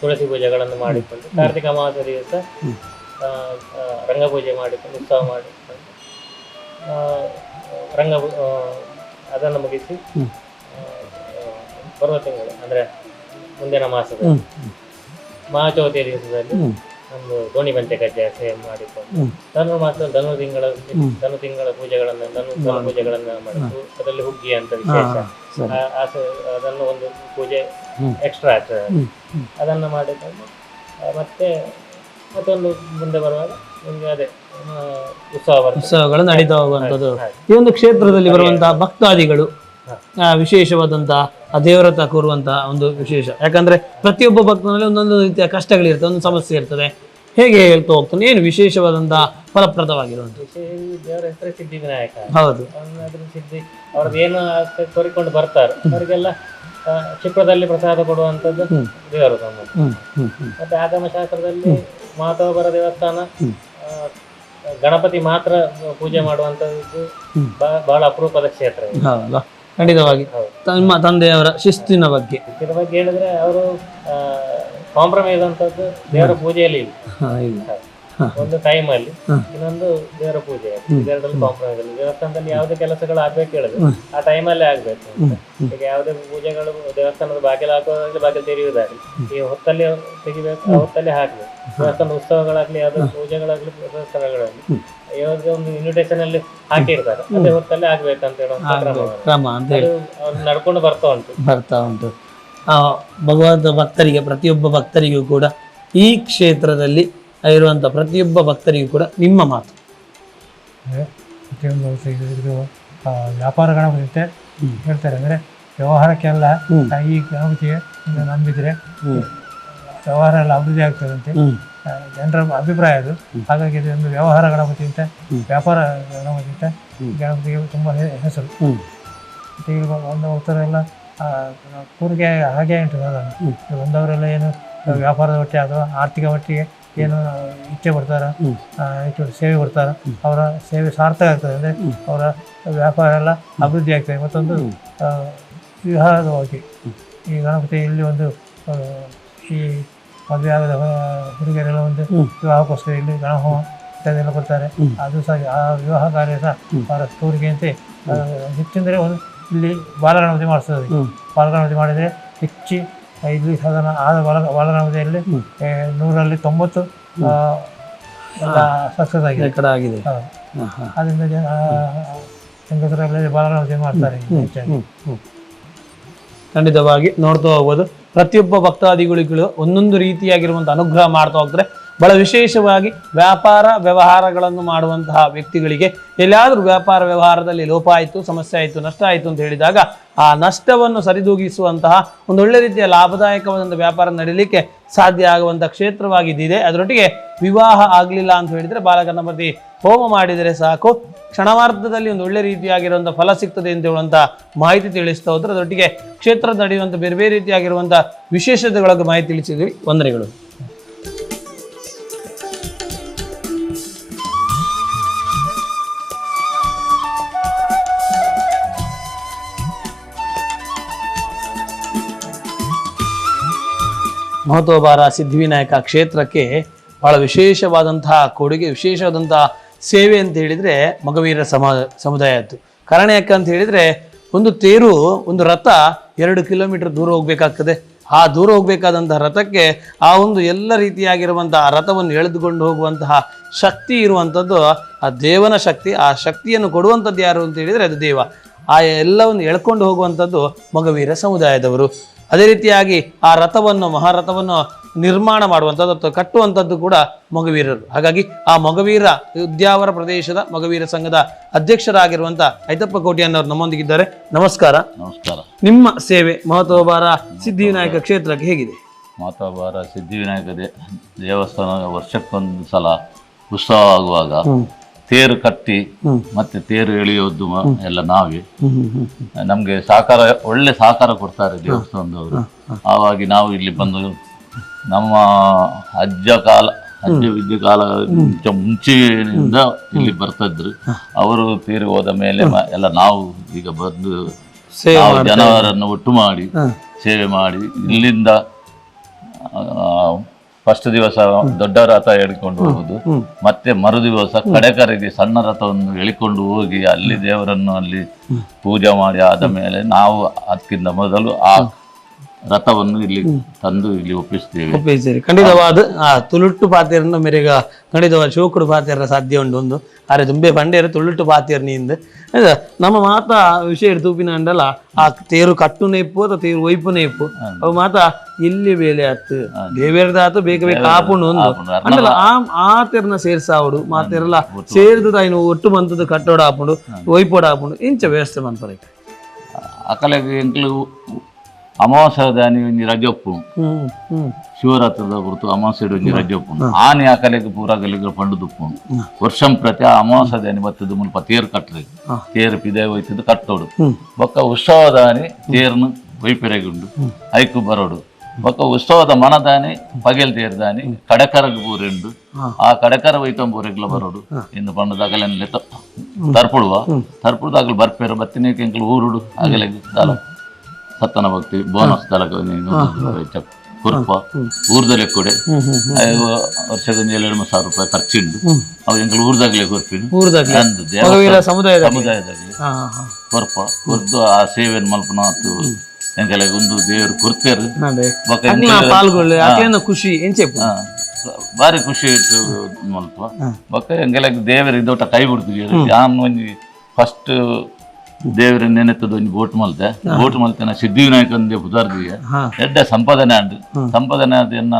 ತುಳಸಿ ಪೂಜೆಗಳನ್ನು ಮಾಡಿಕೊಂಡು ಕಾರ್ತಿಕ ಮಾಸ ದಿವಸ ರಂಗಪೂಜೆ ಮಾಡಿಕೊಂಡು ಉತ್ಸವ ಮಾಡಿಕೊಂಡು ಅದನ್ನು ಮುಗಿಸಿ ಬರುವ ತಿಂಗಳು ಅಂದರೆ ಮುಂದಿನ ಮಾಸದಲ್ಲಿ ಮಹಾಚೌತಿಯ ದಿವಸದಲ್ಲಿ ಒಂದು ದೋಣಿ ಬಂತೆ ಕಜ್ಜಾಯ ಸೇವೆ ಮಾಡಿಕೊಂಡು ಧನು ತಿಂಗಳ ಪೂಜೆಗಳನ್ನು ಪೂಜೆಗಳನ್ನು ಮಾಡಿದ್ದು ಅದರಲ್ಲಿ ಹುಗ್ಗಿ ಅಂತ ವಿಶೇಷ, ಅದನ್ನು ಒಂದು ಪೂಜೆ ಎಕ್ಸ್ಟ್ರಾ ಆಗ್ತದೆ, ಅದನ್ನು ಮಾಡಿಕೊಂಡು ಮತ್ತೊಂದು ಮುಂದೆ ಬರುವಾಗ ನಿಮಗೆ ಅದೇ ಉತ್ಸವಗಳು ನಡೀತಾ ಹೋಗುವಂಥದ್ದು. ಈ ಒಂದು ಕ್ಷೇತ್ರದಲ್ಲಿ ಬರುವಂತಹ ಭಕ್ತಾದಿಗಳು ವಿಶೇಷವಾದಂತಹ ಆ ದೇವರತ ಕೂರುವಂತಹ ಒಂದು ವಿಶೇಷ, ಯಾಕಂದ್ರೆ ಪ್ರತಿಯೊಬ್ಬ ಭಕ್ತನಲ್ಲಿ ಒಂದೊಂದು ರೀತಿಯ ಕಷ್ಟಗಳಿರ್ತದೆ, ಒಂದು ಸಮಸ್ಯೆ ಇರ್ತದೆ. ಹೇಗೆ ಹೇಳ್ತಾ ಹೋಗ್ತಾನೆ, ಏನು ವಿಶೇಷವಾದಂತಹ ಫಲಪ್ರದವಾಗಿರುವಂತ ದೇವರ ಹೆಸರು ಸಿದ್ಧಿವಿನಾಯಕ. ಹೌದು, ಅದ್ರ ಸಿದ್ಧಿ ಅವ್ರದ್ದು ಏನು ಕೋರಿಕೊಂಡು ಬರ್ತಾರೆ ಅವರಿಗೆಲ್ಲ ಕ್ಷಿಪ್ರದಲ್ಲಿ ಪ್ರಸಾದ ಕೊಡುವಂಥದ್ದು ದೇವರು ನಮ್ಮದು. ಮತ್ತೆ ಆಗಮ ಶಾಸ್ತ್ರದಲ್ಲಿ ಮಹಾತೋಬರ ದೇವಸ್ಥಾನ ಗಣಪತಿ ಮಾತ್ರ ಪೂಜೆ ಮಾಡುವಂಥದ್ದು ಬಹಳ ಅಪರೂಪದ ಕ್ಷೇತ್ರ. ಖಂಡಿತವಾಗಿ ನಿಮ್ಮ ತಂದೆಯವರ ಶಿಸ್ತಿನ ಬಗ್ಗೆ ಹೇಳಿದ್ರೆ ಅವರು ಕಾಂಪ್ರಮೈಸ್ ಅಂತದ್ದು ದೇವರ ಪೂಜೆಯಲ್ಲಿ ಇಲ್ಲ. ಒಂದು ಟೈಮ್ ಅಲ್ಲಿ ಇನ್ನೊಂದು ದೇವರ ಪೂಜೆ, ಇದೆರಡರಲ್ಲಿ ಕಾಂಪ್ರಮೈಸ್ ಇಲ್ಲ. ದೇವಸ್ಥಾನದಲ್ಲಿ ಯಾವುದೇ ಕೆಲಸಗಳು ಆಗ್ಬೇಕು ಹೇಳಿದ್ರೆ ಆ ಟೈಮಲ್ಲೇ ಆಗ್ಬೇಕು. ಈಗ ಯಾವುದೇ ಪೂಜೆಗಳು ದೇವಸ್ಥಾನದ ಬಾಗಿಲು ಹಾಕೋದಾಗ್ಲಿ, ಬಾಗಿಲು ತೆರೆಯುವುದಾಗ್ಲಿ ಈ ಹೊತ್ತಲ್ಲಿ ತೆಗಿಬೇಕು, ಆ ಹೊತ್ತಲ್ಲಿ ಹಾಕ್ಬೇಕು. ದೇವಸ್ಥಾನದ ಉತ್ಸವಗಳಾಗ್ಲಿ, ಯಾವುದೇ ಪೂಜೆಗಳಾಗ್ಲಿ, ದೇವಸ್ಥಾನಗಳಾಗ್ಲಿ ಯಾವುದೇ ಒಂದು ಇನ್ವಿಟೇಷನ್ ಅಲ್ಲಿ ಹಾಕಿರ್ತಾರೆ, ಅದೇ ಹೊತ್ತಲ್ಲೇ ಆಗ್ಬೇಕಂತ ಹೇಳುವಂತ ಕ್ರಮ ಅಂತ ಹೇಳಿ ಅವ್ರು ನಡ್ಕೊಂಡು ಬರ್ತಾ ಉಂಟು. ಭಗವಂತ ಭಕ್ತರಿಗೆ, ಪ್ರತಿಯೊಬ್ಬ ಭಕ್ತರಿಗೂ ಕೂಡ ಈ ಕ್ಷೇತ್ರದಲ್ಲಿ ಇರುವಂತ ಪ್ರತಿಯೊಬ್ಬ ಭಕ್ತರಿಗೂ ಕೂಡ ನಿಮ್ಮ ಮಾತು. ಪ್ರತಿಯೊಂದು ಇದು ವ್ಯಾಪಾರ ಗಣಪತಿ ಹೇಳ್ತಾರೆ, ಅಂದ್ರೆ ವ್ಯವಹಾರಕ್ಕೆಲ್ಲ ಈ ಗಣಪತಿಗೆ ನಂಬಿದ್ರೆ ವ್ಯವಹಾರ ಎಲ್ಲ ಅಭಿವೃದ್ಧಿ ಆಗ್ತದಂತೆ ಜನರ ಅಭಿಪ್ರಾಯ ಅದು. ಹಾಗಾಗಿ ಇದೊಂದು ವ್ಯವಹಾರ ಗಣಪತಿ ಅಂತ, ವ್ಯಾಪಾರ ಗಣಪತಿ ಅಂತ ಗಣಪತಿಗೆ ತುಂಬಾ ಹೆಸರು. ಈಗ ಹೋಗ್ತಾರೆಲ್ಲ ಕೂರಿಗೆ ಹಾಗೆ ಉಂಟು. ಬಂದವರೆಲ್ಲ ಏನು ವ್ಯಾಪಾರದ ಒಟ್ಟಿಗೆ ಅಥವಾ ಆರ್ಥಿಕ ಒಟ್ಟಿಗೆ ಏನು ಇಚ್ಛೆ ಬರ್ತಾರ, ಸೇವೆ ಬರ್ತಾರ, ಅವರ ಸೇವೆ ಸಾರ್ಥಕ ಆಗ್ತದೆ. ಅಂದರೆ ಅವರ ವ್ಯಾಪಾರ ಎಲ್ಲ ಅಭಿವೃದ್ಧಿ ಆಗ್ತದೆ. ಮತ್ತೊಂದು ವಿವಾಹವಾಗಿ ಈ ಗಣಪತಿ ಇಲ್ಲಿ ಒಂದು ಈ ಮದುವೆ ಆಗದ ಹುಡುಗಿಯರೆಲ್ಲ ಒಂದು ವಿವಾಹಕ್ಕೋಸ್ಕರ ಇಲ್ಲಿ ಗಣಹೋಮ ಇತ್ಯಾದೆಲ್ಲ ಬರ್ತಾರೆ. ಅದು ಸಹ ಆ ವಿವಾಹ ಕಾರ್ಯ ಸಹ ಅವರ ಟೂರಿಗೆ ಅಂತ ಹೆಚ್ಚೆಂದರೆ ಒಂದು ಇಲ್ಲಿ ಬಾಲಗಣಪತಿ ಮಾಡಿಸ್ತದೆ. ಬಾಲಗಣಪತಿ ಮಾಡಿದರೆ ಹೆಚ್ಚಿ ಇಲ್ಲಿ ಸಾಧಾರಣ ಆದ ಬಾಲಗಣಪತಿಯಲ್ಲಿ 100ರಲ್ಲಿ 90 ಎಲ್ಲ ಸಕ್ಸಸ್ ಆಗಿದೆ. ಅದರಿಂದ ಹೆಂಗಸರಲ್ಲಿ ಬಾಲಗಣಪತಿ ಮಾಡ್ತಾರೆ ಹೆಚ್ಚಾಗಿ. ಖಂಡಿತವಾಗಿ ನೋಡ್ತಾ ಹೋಗ್ಬೋದು, ಪ್ರತಿಯೊಬ್ಬ ಭಕ್ತಾದಿಗಳಿಗೂ ಒಂದೊಂದು ರೀತಿಯಾಗಿರುವಂಥ ಅನುಗ್ರಹ ಮಾಡ್ತಾ ಹೋಗ್ತಾರೆ. ಬಹಳ ವಿಶೇಷವಾಗಿ ವ್ಯಾಪಾರ ವ್ಯವಹಾರಗಳನ್ನು ಮಾಡುವಂತಹ ವ್ಯಕ್ತಿಗಳಿಗೆ ಎಲ್ಲಾದರೂ ವ್ಯಾಪಾರ ವ್ಯವಹಾರದಲ್ಲಿ ಲೋಪ ಆಯಿತು, ಸಮಸ್ಯೆ ಆಯಿತು, ನಷ್ಟ ಆಯಿತು ಅಂತ ಹೇಳಿದಾಗ ಆ ನಷ್ಟವನ್ನು ಸರಿದೂಗಿಸುವಂತಹ ಒಂದೊಳ್ಳೆ ರೀತಿಯ ಲಾಭದಾಯಕವಾದಂಥ ವ್ಯಾಪಾರ ನಡೀಲಿಕ್ಕೆ ಸಾಧ್ಯ ಆಗುವಂಥ ಕ್ಷೇತ್ರವಾಗಿದ್ದಿದೆ. ಅದರೊಟ್ಟಿಗೆ ವಿವಾಹ ಆಗಲಿಲ್ಲ ಅಂತ ಹೇಳಿದರೆ ಬಾಲಗಣಪತಿ ಹೋಮ ಮಾಡಿದರೆ ಸಾಕು, ಕ್ಷಣಮಾರ್ಧದಲ್ಲಿ ಒಂದು ಒಳ್ಳೆ ರೀತಿಯಾಗಿರುವಂಥ ಫಲ ಸಿಗ್ತದೆ ಅಂತ ಹೇಳುವಂಥ ಮಾಹಿತಿ ತಿಳಿಸ್ತಾ ಹೋದ್ರೆ, ಅದರೊಟ್ಟಿಗೆ ಕ್ಷೇತ್ರ ನಡೆಯುವಂಥ ಬೇರೆ ಬೇರೆ ರೀತಿಯಾಗಿರುವಂಥ ವಿಶೇಷತೆಗಳ ಮಾಹಿತಿ ತಿಳಿಸಿದ್ವಿ. ವಂದನೆಗಳು. ಮಹತೋಬಾರ ಸಿದ್ಧಿವಿನಾಯಕ ಕ್ಷೇತ್ರಕ್ಕೆ ಬಹಳ ವಿಶೇಷವಾದಂತಹ ಕೊಡುಗೆ, ವಿಶೇಷವಾದಂತಹ ಸೇವೆ ಅಂತ ಹೇಳಿದರೆ ಮಗವೀರ ಸಮುದಾಯದ್ದು. ಕಾರಣ ಯಾಕಂತ ಹೇಳಿದರೆ, ಒಂದು ತೇರು, ಒಂದು ರಥ 2 ಕಿಲೋಮೀಟರ್ ದೂರ ಹೋಗಬೇಕಾಗ್ತದೆ. ಆ ದೂರ ಹೋಗಬೇಕಾದಂತಹ ರಥಕ್ಕೆ ಆ ಒಂದು ಎಲ್ಲ ರೀತಿಯಾಗಿರುವಂತಹ ರಥವನ್ನು ಎಳೆದುಕೊಂಡು ಹೋಗುವಂತಹ ಶಕ್ತಿ ಇರುವಂಥದ್ದು ಆ ದೇವನ ಶಕ್ತಿ. ಆ ಶಕ್ತಿಯನ್ನು ಕೊಡುವಂಥದ್ದು ಯಾರು ಅಂತ ಹೇಳಿದರೆ ಅದು ದೇವ. ಆ ಎಲ್ಲವನ್ನು ಎಳ್ಕೊಂಡು ಹೋಗುವಂಥದ್ದು ಮಗವೀರ ಸಮುದಾಯದವರು. ಅದೇ ರೀತಿಯಾಗಿ ಆ ರಥವನ್ನು ಮಹಾರಥವನ್ನು ನಿರ್ಮಾಣ ಮಾಡುವಂಥದ್ದು ಅಥವಾ ಕಟ್ಟುವಂಥದ್ದು ಕೂಡ ಮೊಗವೀರರು. ಹಾಗಾಗಿ ಆ ಮೊಗವೀರ ಉದ್ಯಾವರ ಪ್ರದೇಶದ ಮೊಗವೀರ ಸಂಘದ ಅಧ್ಯಕ್ಷರಾಗಿರುವಂಥ ಐತಪ್ಪ ಕೋಟ್ಯಾನ್ನವರು ನಮ್ಮೊಂದಿಗಿದ್ದಾರೆ. ನಮಸ್ಕಾರ. ನಮಸ್ಕಾರ. ನಿಮ್ಮ ಸೇವೆ ಮಹತೋಬಾರ ಸಿದ್ಧಿವಿನಾಯಕ ಕ್ಷೇತ್ರಕ್ಕೆ ಹೇಗಿದೆ? ಮಹತೋಬಾರ ಸಿದ್ಧಿವಿನಾಯಕ ದೇವಸ್ಥಾನ ವರ್ಷಕ್ಕೊಂದು ಸಲ ಉತ್ಸವ ಆಗುವಾಗ ತೇರು ಕಟ್ಟಿ ಮತ್ತೆ ತೇರು ಎಳೆಯೋದು ಎಲ್ಲ ನಾವೇ. ನಮಗೆ ಸಹಕಾರ, ಒಳ್ಳೆ ಸಹಕಾರ ಕೊಡ್ತಾರೆ ದೇವಸ್ಥಾನದವರು. ಆವಾಗಿ ನಾವು ಇಲ್ಲಿ ಬಂದು ನಮ್ಮ ಅಜ್ಜ ವಿದ್ಯೆ ಕಾಲ ಮುಂಚೆಯಿಂದ ಇಲ್ಲಿ ಬರ್ತಾ ಇದ್ರು. ಅವರು ತೀರಿ ಹೋದ ಮೇಲೆ ಎಲ್ಲ ನಾವು ಈಗ ಬಂದು ಜನವರನ್ನು ಒಟ್ಟು ಮಾಡಿ ಸೇವೆ ಮಾಡಿ ಇಲ್ಲಿಂದ ಫಸ್ಟ್ ದಿವಸ ದೊಡ್ಡ ರಥ ಎಳಿಕೊಂಡು ಹೋಗುದು, ಮತ್ತೆ ಮರು ದಿವಸ ಕಡೆಕರಿಗೆ ಸಣ್ಣ ರಥವನ್ನು ಎಳಿಕೊಂಡು ಹೋಗಿ ಅಲ್ಲಿ ದೇವರನ್ನು ಅಲ್ಲಿ ಪೂಜೆ ಮಾಡಿ ಆದ ಮೇಲೆ ನಾವು ಅದಕ್ಕಿಂತ ಮೊದಲು ಆ ರಥವನ್ನು ಇಲ್ಲಿ ತಂದು ಇಲ್ಲಿ ಒಪ್ಪಿಸ್ತೇವೆ. ಖಂಡಿತವಾದ ಆ ತುಳುಟ್ಟು ಪಾತೆರನ್ನು ಮೇರೆಗ ಖಂಡಿತವಾದ ಶೋಕುಡು ಪಾತೆರ ಸಾಧ್ಯ ಉಂಟು ಒಂದು ಅರೆ ತುಂಬೆ ಬಂಡೇರು ತುಳುಟ್ಟು ಪಾತೆರ್ನಿಂದ ನಮ್ಮ ಮಾತ ವಿಷಯ ತೂಪಿನ ಅಂಡಲ್ಲ ಆ ತೇರು ಕಟ್ಟುನೇ ಇಪ್ಪು ಅಥವಾ ತೇರು ಒಯ್ಪುನೇ ಇಪ್ಪು ಅವು ಮಾತ ಇಲ್ಲಿ ಬೇಲೆ ಆತು ದೇವೇರ್ದಾತು ಬೇಗ ಬೇಗ ಆಪುಂಡು ಒಂದು ಅಂಡಲ್ಲ ಆ ತೆರನ ಸೇರ್ಸಾವುಡು ಮಾತೆರಲ್ಲ ಸೇರಿದ ತಾಯಿನ ಒಟ್ಟು ಮಂತದ್ದು ಕಟ್ಟೋಡ ಆಪುಂಡು ಒಯ್ಪೋಡ ಆಪುಂಡು ಇಂಚ ವ್ಯವಸ್ಥೆ ಮನ್ಪರೆ ಅಕಲೆಗೆ ಎಂಕ್ಲು ಅಮಾವಾಸ್ಯ ದಾನಿ ಒಂಜಿ ರಜೆ ಒಪ್ಪು ಶಿವರಾತ್ರದ ಹೊರತು ಅಮಾವಾಸ್ಯ ಒಂಜಿ ರಜೆ ಒಪ್ಪು ಆನೆ ಅಕಲೆಗೆ ಪೂರ ಗಲಿಗೆ ಪಂಡು ತುಪ್ಪು ವರ್ಷಂ ಪ್ರತಿ ಆ ಅಮಾವಾಸ್ಯ ದಾನಿ ಬತ್ತದು ಮುಲ್ಪ ತೇರು ಕಟ್ಟರೆ ತೇರು ಪಿದೆ ಒಯ್ತದ್ದು ಕಟ್ಟೋಡು ಬೊಕ್ಕ ಉತ್ಸವದಾನಿ ತೇರ್ನು ಒಯ್ಪೆರೆಗುಂಡು ಐಕು ಬರೋಡು ಬೊಕ್ಕ ಉತ್ಸವದ ಮನದಾನಿ ಪಗೆಲ್ ತೇರ್ದಾನಿ ಕಡಕರಗ್ ಪೂರೆಂಡು ಆ ಕಡಕರ ಒಯ್ತಂಬೂರೆಗ್ಲ ಬರೋಡು ಇಂದು ಪಂಡದಾಗಲೆಲ್ಲ ತರ್ಪುಡುವ ತರ್ಪುಡ್ದಾಗಲು ಬರ್ಪೇರು ಬತ್ತಿನೇಕೆ ಎಂಕ್ಲು ಊರುಡು ಆಗಲೆಗೆ ದಾಲ ಸತ್ತನ ಭಕ್ತಿ ಬೋನಸ್ ದಳಕ ಕುರ್ಪ ಊರ್ದಲೆ ಕೊಡೆ ವರ್ಷಕ್ಕೊಂದು 2-3 ರೂಪಾಯಿ ಖರ್ಚುಂಡು ಅವು ಎಂಕ್ಲು ಊರ್ದಾಗ್ಲೇ ಕೊರ್ಪಿನು ಸಮುದಾಯದಾಗ್ಲಿ ಕೊರ್ಪ ಕೊರ್ದು ಆ ಸೇವೆಯನ್ನು ಮಲ್ಪನಾತು ಎಂಕಲೆಗೆ ಒಂದು ದೇವರು ಕೊರ್ತೇರು ಖುಷಿ ಬಾರಿ ಖುಷಿ ಇಟ್ಟು ಮಲ್ಪ ಬೊಕ್ಕ ಎಂಕಲೆಗೆ ದೇವರು ಇದೊಟ್ಟ ಕೈ ಬಿಡ್ತಿದ್ರು. ನಾನು ಒಂಜಿ ಫಸ್ಟ್ ದೇವರ ನೆನೆತ್ತದ ಒಂದು ಬೋಟ್ ಮಲ್ತೆ ನಾ ಸಿದ್ಧಿವಿನಾಯಕಂದೇ ಬುಧಾರ್ದಿಗೆ ಎಡ್ಡ ಸಂಪಾದನೆ ಅಂಡು ಸಂಪಾದನೆ ಅದನ್ನ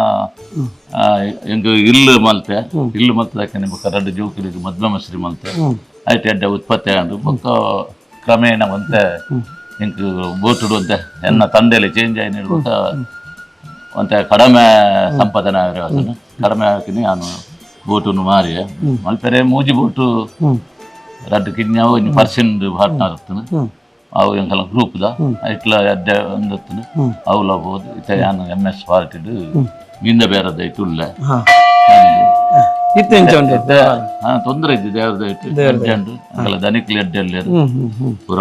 ಎಂಗ ಇಲ್ಲು ಮಲ್ತದಕ್ಕೆ ನಿಮ್ಗೆ ಕರಡು ಜೋಕಿರಿಗೆ ಮದ್ವೆ ಮಸ್ರಿ ಮಲ್ತೆ ಆಯ್ತು ಎಡ್ಡ ಉತ್ಪತ್ತಿ ಅಂಡು ಬೊಕ್ಕ ಕ್ರಮೇಣ ಮತ್ತೆ ಎಂಕ್ ಬೋಟುಡು ಅಂತೆ ಎನ್ನ ತಂದೆಯಲ್ಲಿ ಚೇಂಜ್ ಆಗಿ ನೀಡುವಂತ ಮತ್ತೆ ಕಡಿಮೆ ಸಂಪಾದನೆ ಆಗಿರೋ ಕಡಿಮೆ ಹಾಕಿ ನಾನು ಬೋಟನ್ನು ಮಾರಿ ಮಲ್ಪೆರೆ ಮೂಜಿ ಬೋಟು ರಡ್ಡು ಕಿಡ್ನಿ ಅವು ಪರ್ಸೆಂಟ್ ಪಾರ್ಟ್ನರ್ ಇರ್ತದೆ ಅವು ಎಂಕಲ್ಲ ಗ್ರೂಪ್ದ ಇಟ್ಲ ಅಡ್ಡೆ ಒಂದು ಅವಲ ಹೋದ್ ಇತ ನಾನು MS ಪಾರ್ಟಿಡು ಗಿಂದ ಬೇರೆದ ಇಟ್ಟು ಉಳ್ಳೆ ತೊಂದರೆ ಇದ್ದು ದೇವರದ ಇಟ್ಟು ಅಂಕಲ್ಲ ದನಿಕ್ಲಿ ಅಡ್ಡೆ ಪುರ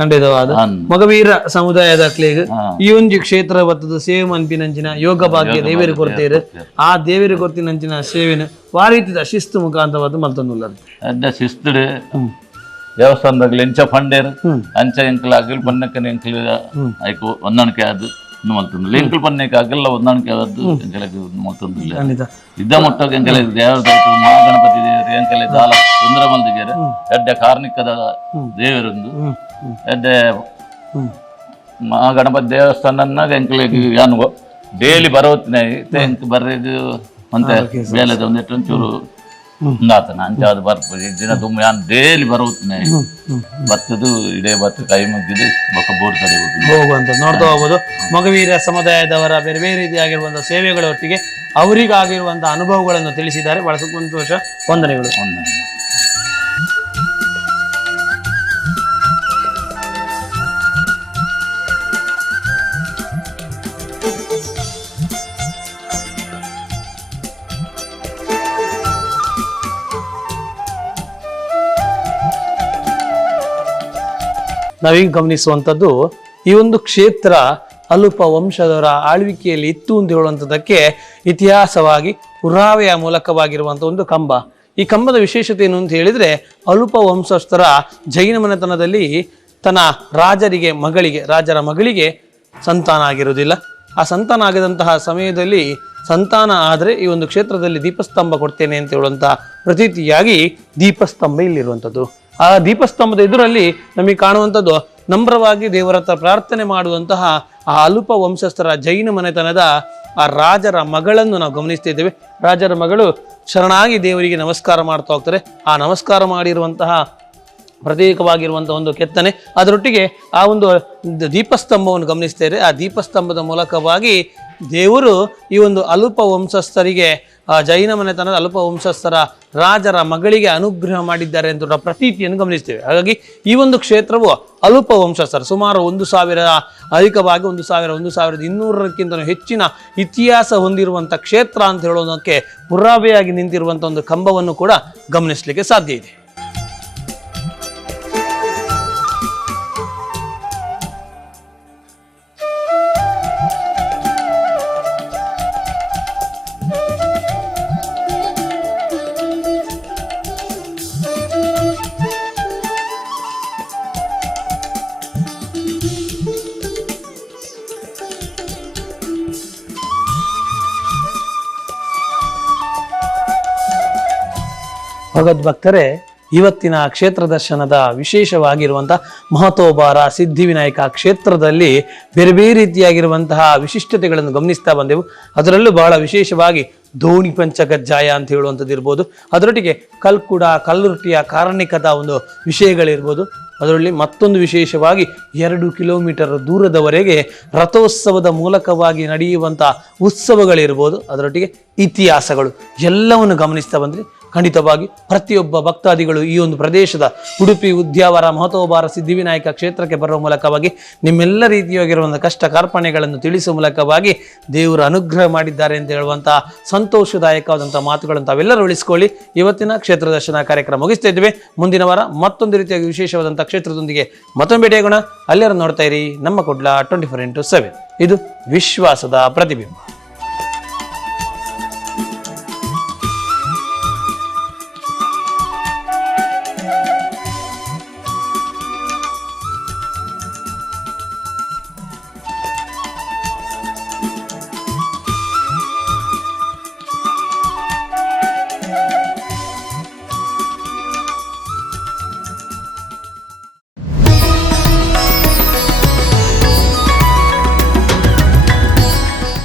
ಖಂಡಿತವಾದ ಮೊಗವೀರ ಸಮುದಾಯದ ಕ್ಲೇಗ್ ಈ ಒಂಜಿ ಕ್ಷೇತ್ರ ಬತ್ತದ ಸೇವೆ ಮನ್ಪಿನಂಚಿನ ಯೋಗ ಭಾಗ್ಯ ದೇವೇರು ಕೊಡ್ತೇರು ಆ ದೇವೇರು ಕೊರ್ತಿನಂಚಿನ ಸೇವೆನ ವಾರೀತಿದ ಶಿಸ್ತು ಮುಖಾಂತವಾದ ಮಲ್ತೊಂದುಲ್ಲರು ಅಡ್ಡ ಶಿಸ್ತುಡು ದೇವಸ್ಥಾನದಾಗಲಿ ಎಂಚ ಫಂಡೇರು ಅಂಚ ಎಂಕಲ್ ಅಗಲ್ ಪನ್ನಕ್ಕನ ಎಂಕಲ್ ಐಕು ಹೊಂದಾಣಿಕೆ ಆದು ಮಲ್ತೊಂದಿಲ್ಲ ಎಂಕಲ್ ಪನ್ನಕ್ಕೆ ಅಗಲ್ಲ ಹೊಂದಾಣಿಕೆ ಆದ್ದು ಎಂಕಲಕ್ಕೆ ಮಲ್ತೊಂದಿಲ್ಲ ಇದ್ದ ಮುಟ್ಟಕ್ಕೆ ಎಂಕಲಕ್ಕೆ ದೇವರ ಮಹಾಗಣಪತಿ ದೇವರು ಎಂಕಲೆ ದಾಲ ಸುಂದರ ಮಲ್ದಿಗೆರೆ ಎಡ್ಡ ಕಾರ್ಣಿಕದ ದೇವರೊಂದು ಎಡ್ಡೆ ಮಹಾಗಣಪತಿ ದೇವಸ್ಥಾನ ಎಂಕಲಿಗೆ ಯಾನು ಡೈಲಿ ಬರೋತ್ನೇ ಎಂಕ್ ಬರ್ರಿದು ಮತ್ತೆ ಬೇಲೆದ ಒಂದಿಟ್ಟು ಒಂಚೂರು ಆತನ ಅಂಚಾದ ಬರ್ಬೋದು ದಿನ ತುಂಬ ಯಾನು ಡೈಲಿ ಬರೋತ್ನೇ ಬತ್ತದು ಇಡೇ ಬತ್ತು ಕೈ ಮುಗಿದು ಬೊಕ್ಕ ಬೋರ್ಡ್ ಕಡೆ ಹೋಗುವಂತ ನೋಡ್ತಾ ಹೋಗ್ಬೋದು. ಮೊಗವೀರ ಸಮುದಾಯದವರ ಬೇರೆ ಬೇರೆ ರೀತಿಯಾಗಿರುವಂತಹ ಸೇವೆಗಳ ಒಟ್ಟಿಗೆ ಅವರಿಗಾಗಿರುವಂತಹ ಅನುಭವಗಳನ್ನು ತಿಳಿಸಿದ್ದಾರೆ. ಬಹಳ ಸಂತೋಷ. ವಂದನೆಗಳು. ನಾವೀಗ ಗಮನಿಸುವಂಥದ್ದು ಈ ಒಂದು ಕ್ಷೇತ್ರ ಅಲುಪ ವಂಶದವರ ಆಳ್ವಿಕೆಯಲ್ಲಿ ಇತ್ತು ಅಂತ ಹೇಳುವಂಥದ್ದಕ್ಕೆ ಇತಿಹಾಸವಾಗಿ ಪುರಾವೆಯ ಮೂಲಕವಾಗಿರುವಂಥ ಒಂದು ಕಂಬ. ಈ ಕಂಬದ ವಿಶೇಷತೆ ಏನು ಅಂತ ಹೇಳಿದರೆ, ಅಲುಪ ವಂಶಸ್ಥರ ಜೈನ ಮನೆತನದಲ್ಲಿ ತನ್ನ ರಾಜರ ಮಗಳಿಗೆ ಸಂತಾನ ಆಗಿರುವುದಿಲ್ಲ. ಆ ಸಂತಾನ ಆಗದಂತಹ ಸಮಯದಲ್ಲಿ ಸಂತಾನ ಆದರೆ ಈ ಒಂದು ಕ್ಷೇತ್ರದಲ್ಲಿ ದೀಪಸ್ತಂಭ ಕೊಡ್ತೇನೆ ಅಂತ ಹೇಳುವಂಥ ಪ್ರತೀತಿಯಾಗಿ ದೀಪಸ್ತಂಭ ಇಲ್ಲಿರುವಂಥದ್ದು. ಆ ದೀಪಸ್ತಂಭದ ಎದುರಲ್ಲಿ ನಮಗೆ ಕಾಣುವಂಥದ್ದು ನಮ್ರವಾಗಿ ದೇವರ ಹತ್ರ ಪ್ರಾರ್ಥನೆ ಮಾಡುವಂತಹ ಆ ಅಲುಪ ವಂಶಸ್ಥರ ಜೈನ ಮನೆತನದ ಆ ರಾಜರ ಮಗಳನ್ನು ನಾವು ಗಮನಿಸ್ತಿದ್ದೇವೆ. ರಾಜರ ಮಗಳು ಶರಣಾಗಿ ದೇವರಿಗೆ ನಮಸ್ಕಾರ ಮಾಡ್ತಾ ಹೋಗ್ತಾರೆ. ಆ ನಮಸ್ಕಾರ ಮಾಡಿರುವಂತಹ ಪ್ರತ್ಯೇಕವಾಗಿರುವಂತಹ ಒಂದು ಕೆತ್ತನೆ, ಅದರೊಟ್ಟಿಗೆ ಆ ಒಂದು ದೀಪಸ್ತಂಭವನ್ನು ಗಮನಿಸ್ತೇವೆ. ಆ ದೀಪಸ್ತಂಭದ ಮೂಲಕವಾಗಿ ದೇವರು ಈ ಒಂದು ಅಲುಪ ವಂಶಸ್ಥರಿಗೆ, ಜೈನ ಮನೆತನದ ಅಲುಪ ವಂಶಸ್ಥರ ರಾಜರ ಮಗಳಿಗೆ ಅನುಗ್ರಹ ಮಾಡಿದ್ದಾರೆ ಅಂತ ಪ್ರತೀತಿಯನ್ನು ಗಮನಿಸ್ತೇವೆ. ಹಾಗಾಗಿ ಈ ಒಂದು ಕ್ಷೇತ್ರವು ಅಲುಪ ವಂಶಸ್ಥರು ಸುಮಾರು 1,000 ಅಧಿಕವಾಗಿ 1,200ಕ್ಕಿಂತ ಹೆಚ್ಚಿನ ಇತಿಹಾಸ ಹೊಂದಿರುವಂಥ ಕ್ಷೇತ್ರ ಅಂತ ಹೇಳೋದಕ್ಕೆ ಪುರಾವೆಯಾಗಿ ನಿಂತಿರುವಂಥ ಒಂದು ಕಂಬವನ್ನು ಕೂಡ ಗಮನಿಸಲಿಕ್ಕೆ ಸಾಧ್ಯ ಇದೆ. ಭಗವದ್ಭಕ್ತರೇ, ಇವತ್ತಿನ ಕ್ಷೇತ್ರ ದರ್ಶನದ ವಿಶೇಷವಾಗಿರುವಂತಹ ಮಹತೋಬಾರ ಸಿದ್ಧಿವಿನಾಯಕ ಕ್ಷೇತ್ರದಲ್ಲಿ ಬೇರೆ ಬೇರೆ ರೀತಿಯಾಗಿರುವಂತಹ ವಿಶಿಷ್ಟತೆಗಳನ್ನು ಗಮನಿಸ್ತಾ ಬಂದೆವು. ಅದರಲ್ಲೂ ಬಹಳ ವಿಶೇಷವಾಗಿ ದೋಣಿ ಪಂಚಗಜ್ಜಾಯ ಅಂತ ಹೇಳುವಂಥದ್ದು ಇರ್ಬೋದು, ಅದರೊಟ್ಟಿಗೆ ಕಲ್ಕುಡ ಕಲ್ಲುರ್ಟಿಯ ಕಾರಣಿಕದ ಒಂದು ವಿಷಯಗಳಿರ್ಬೋದು. ಅದರಲ್ಲಿ ಮತ್ತೊಂದು ವಿಶೇಷವಾಗಿ 2 ಕಿಲೋಮೀಟರ್ ದೂರದವರೆಗೆ ರಥೋತ್ಸವದ ಮೂಲಕವಾಗಿ ನಡೆಯುವಂಥ ಉತ್ಸವಗಳಿರ್ಬೋದು, ಅದರೊಟ್ಟಿಗೆ ಇತಿಹಾಸಗಳು ಎಲ್ಲವನ್ನು ಗಮನಿಸ್ತಾ ಬಂದರೆ ಖಂಡಿತವಾಗಿ ಪ್ರತಿಯೊಬ್ಬ ಭಕ್ತಾದಿಗಳು ಈ ಒಂದು ಪ್ರದೇಶದ ಉಡುಪಿ ಉದ್ಯಾವರ ಮಹತೋಬಾರ ಸಿದ್ಧಿವಿನಾಯಕ ಕ್ಷೇತ್ರಕ್ಕೆ ಬರುವ ಮೂಲಕವಾಗಿ ನಿಮ್ಮೆಲ್ಲ ರೀತಿಯಾಗಿರುವಂಥ ಕಷ್ಟ ಕಾರ್ಪಣ್ಯಗಳನ್ನು ತಿಳಿಸುವ ಮೂಲಕವಾಗಿ ದೇವರು ಅನುಗ್ರಹ ಮಾಡಿದ್ದಾರೆ ಅಂತ ಹೇಳುವಂತಹ ಸಂತೋಷದಾಯಕವಾದಂಥ ಮಾತುಗಳನ್ನು ತಾವೆಲ್ಲರೂ ಉಳಿಸ್ಕೊಳ್ಳಿ. ಇವತ್ತಿನ ಕ್ಷೇತ್ರ ದರ್ಶನ ಕಾರ್ಯಕ್ರಮ ಮುಗಿಸ್ತಾ ಇದ್ದೇವೆ. ಮುಂದಿನ ವಾರ ಮತ್ತೊಂದು ರೀತಿಯಾಗಿ ವಿಶೇಷವಾದಂಥ ಕ್ಷೇತ್ರದೊಂದಿಗೆ ಮತ್ತೊಮ್ಮೆ ಭೇಟಿಯಾಗೋಣ. ಅಲ್ಲೆಲ್ಲ ನೋಡ್ತಾ ಇರಿ ನಮ್ಮ ಕುಡ್ಲ 24x7. ಇದು ವಿಶ್ವಾಸದ ಪ್ರತಿಬಿಂಬ.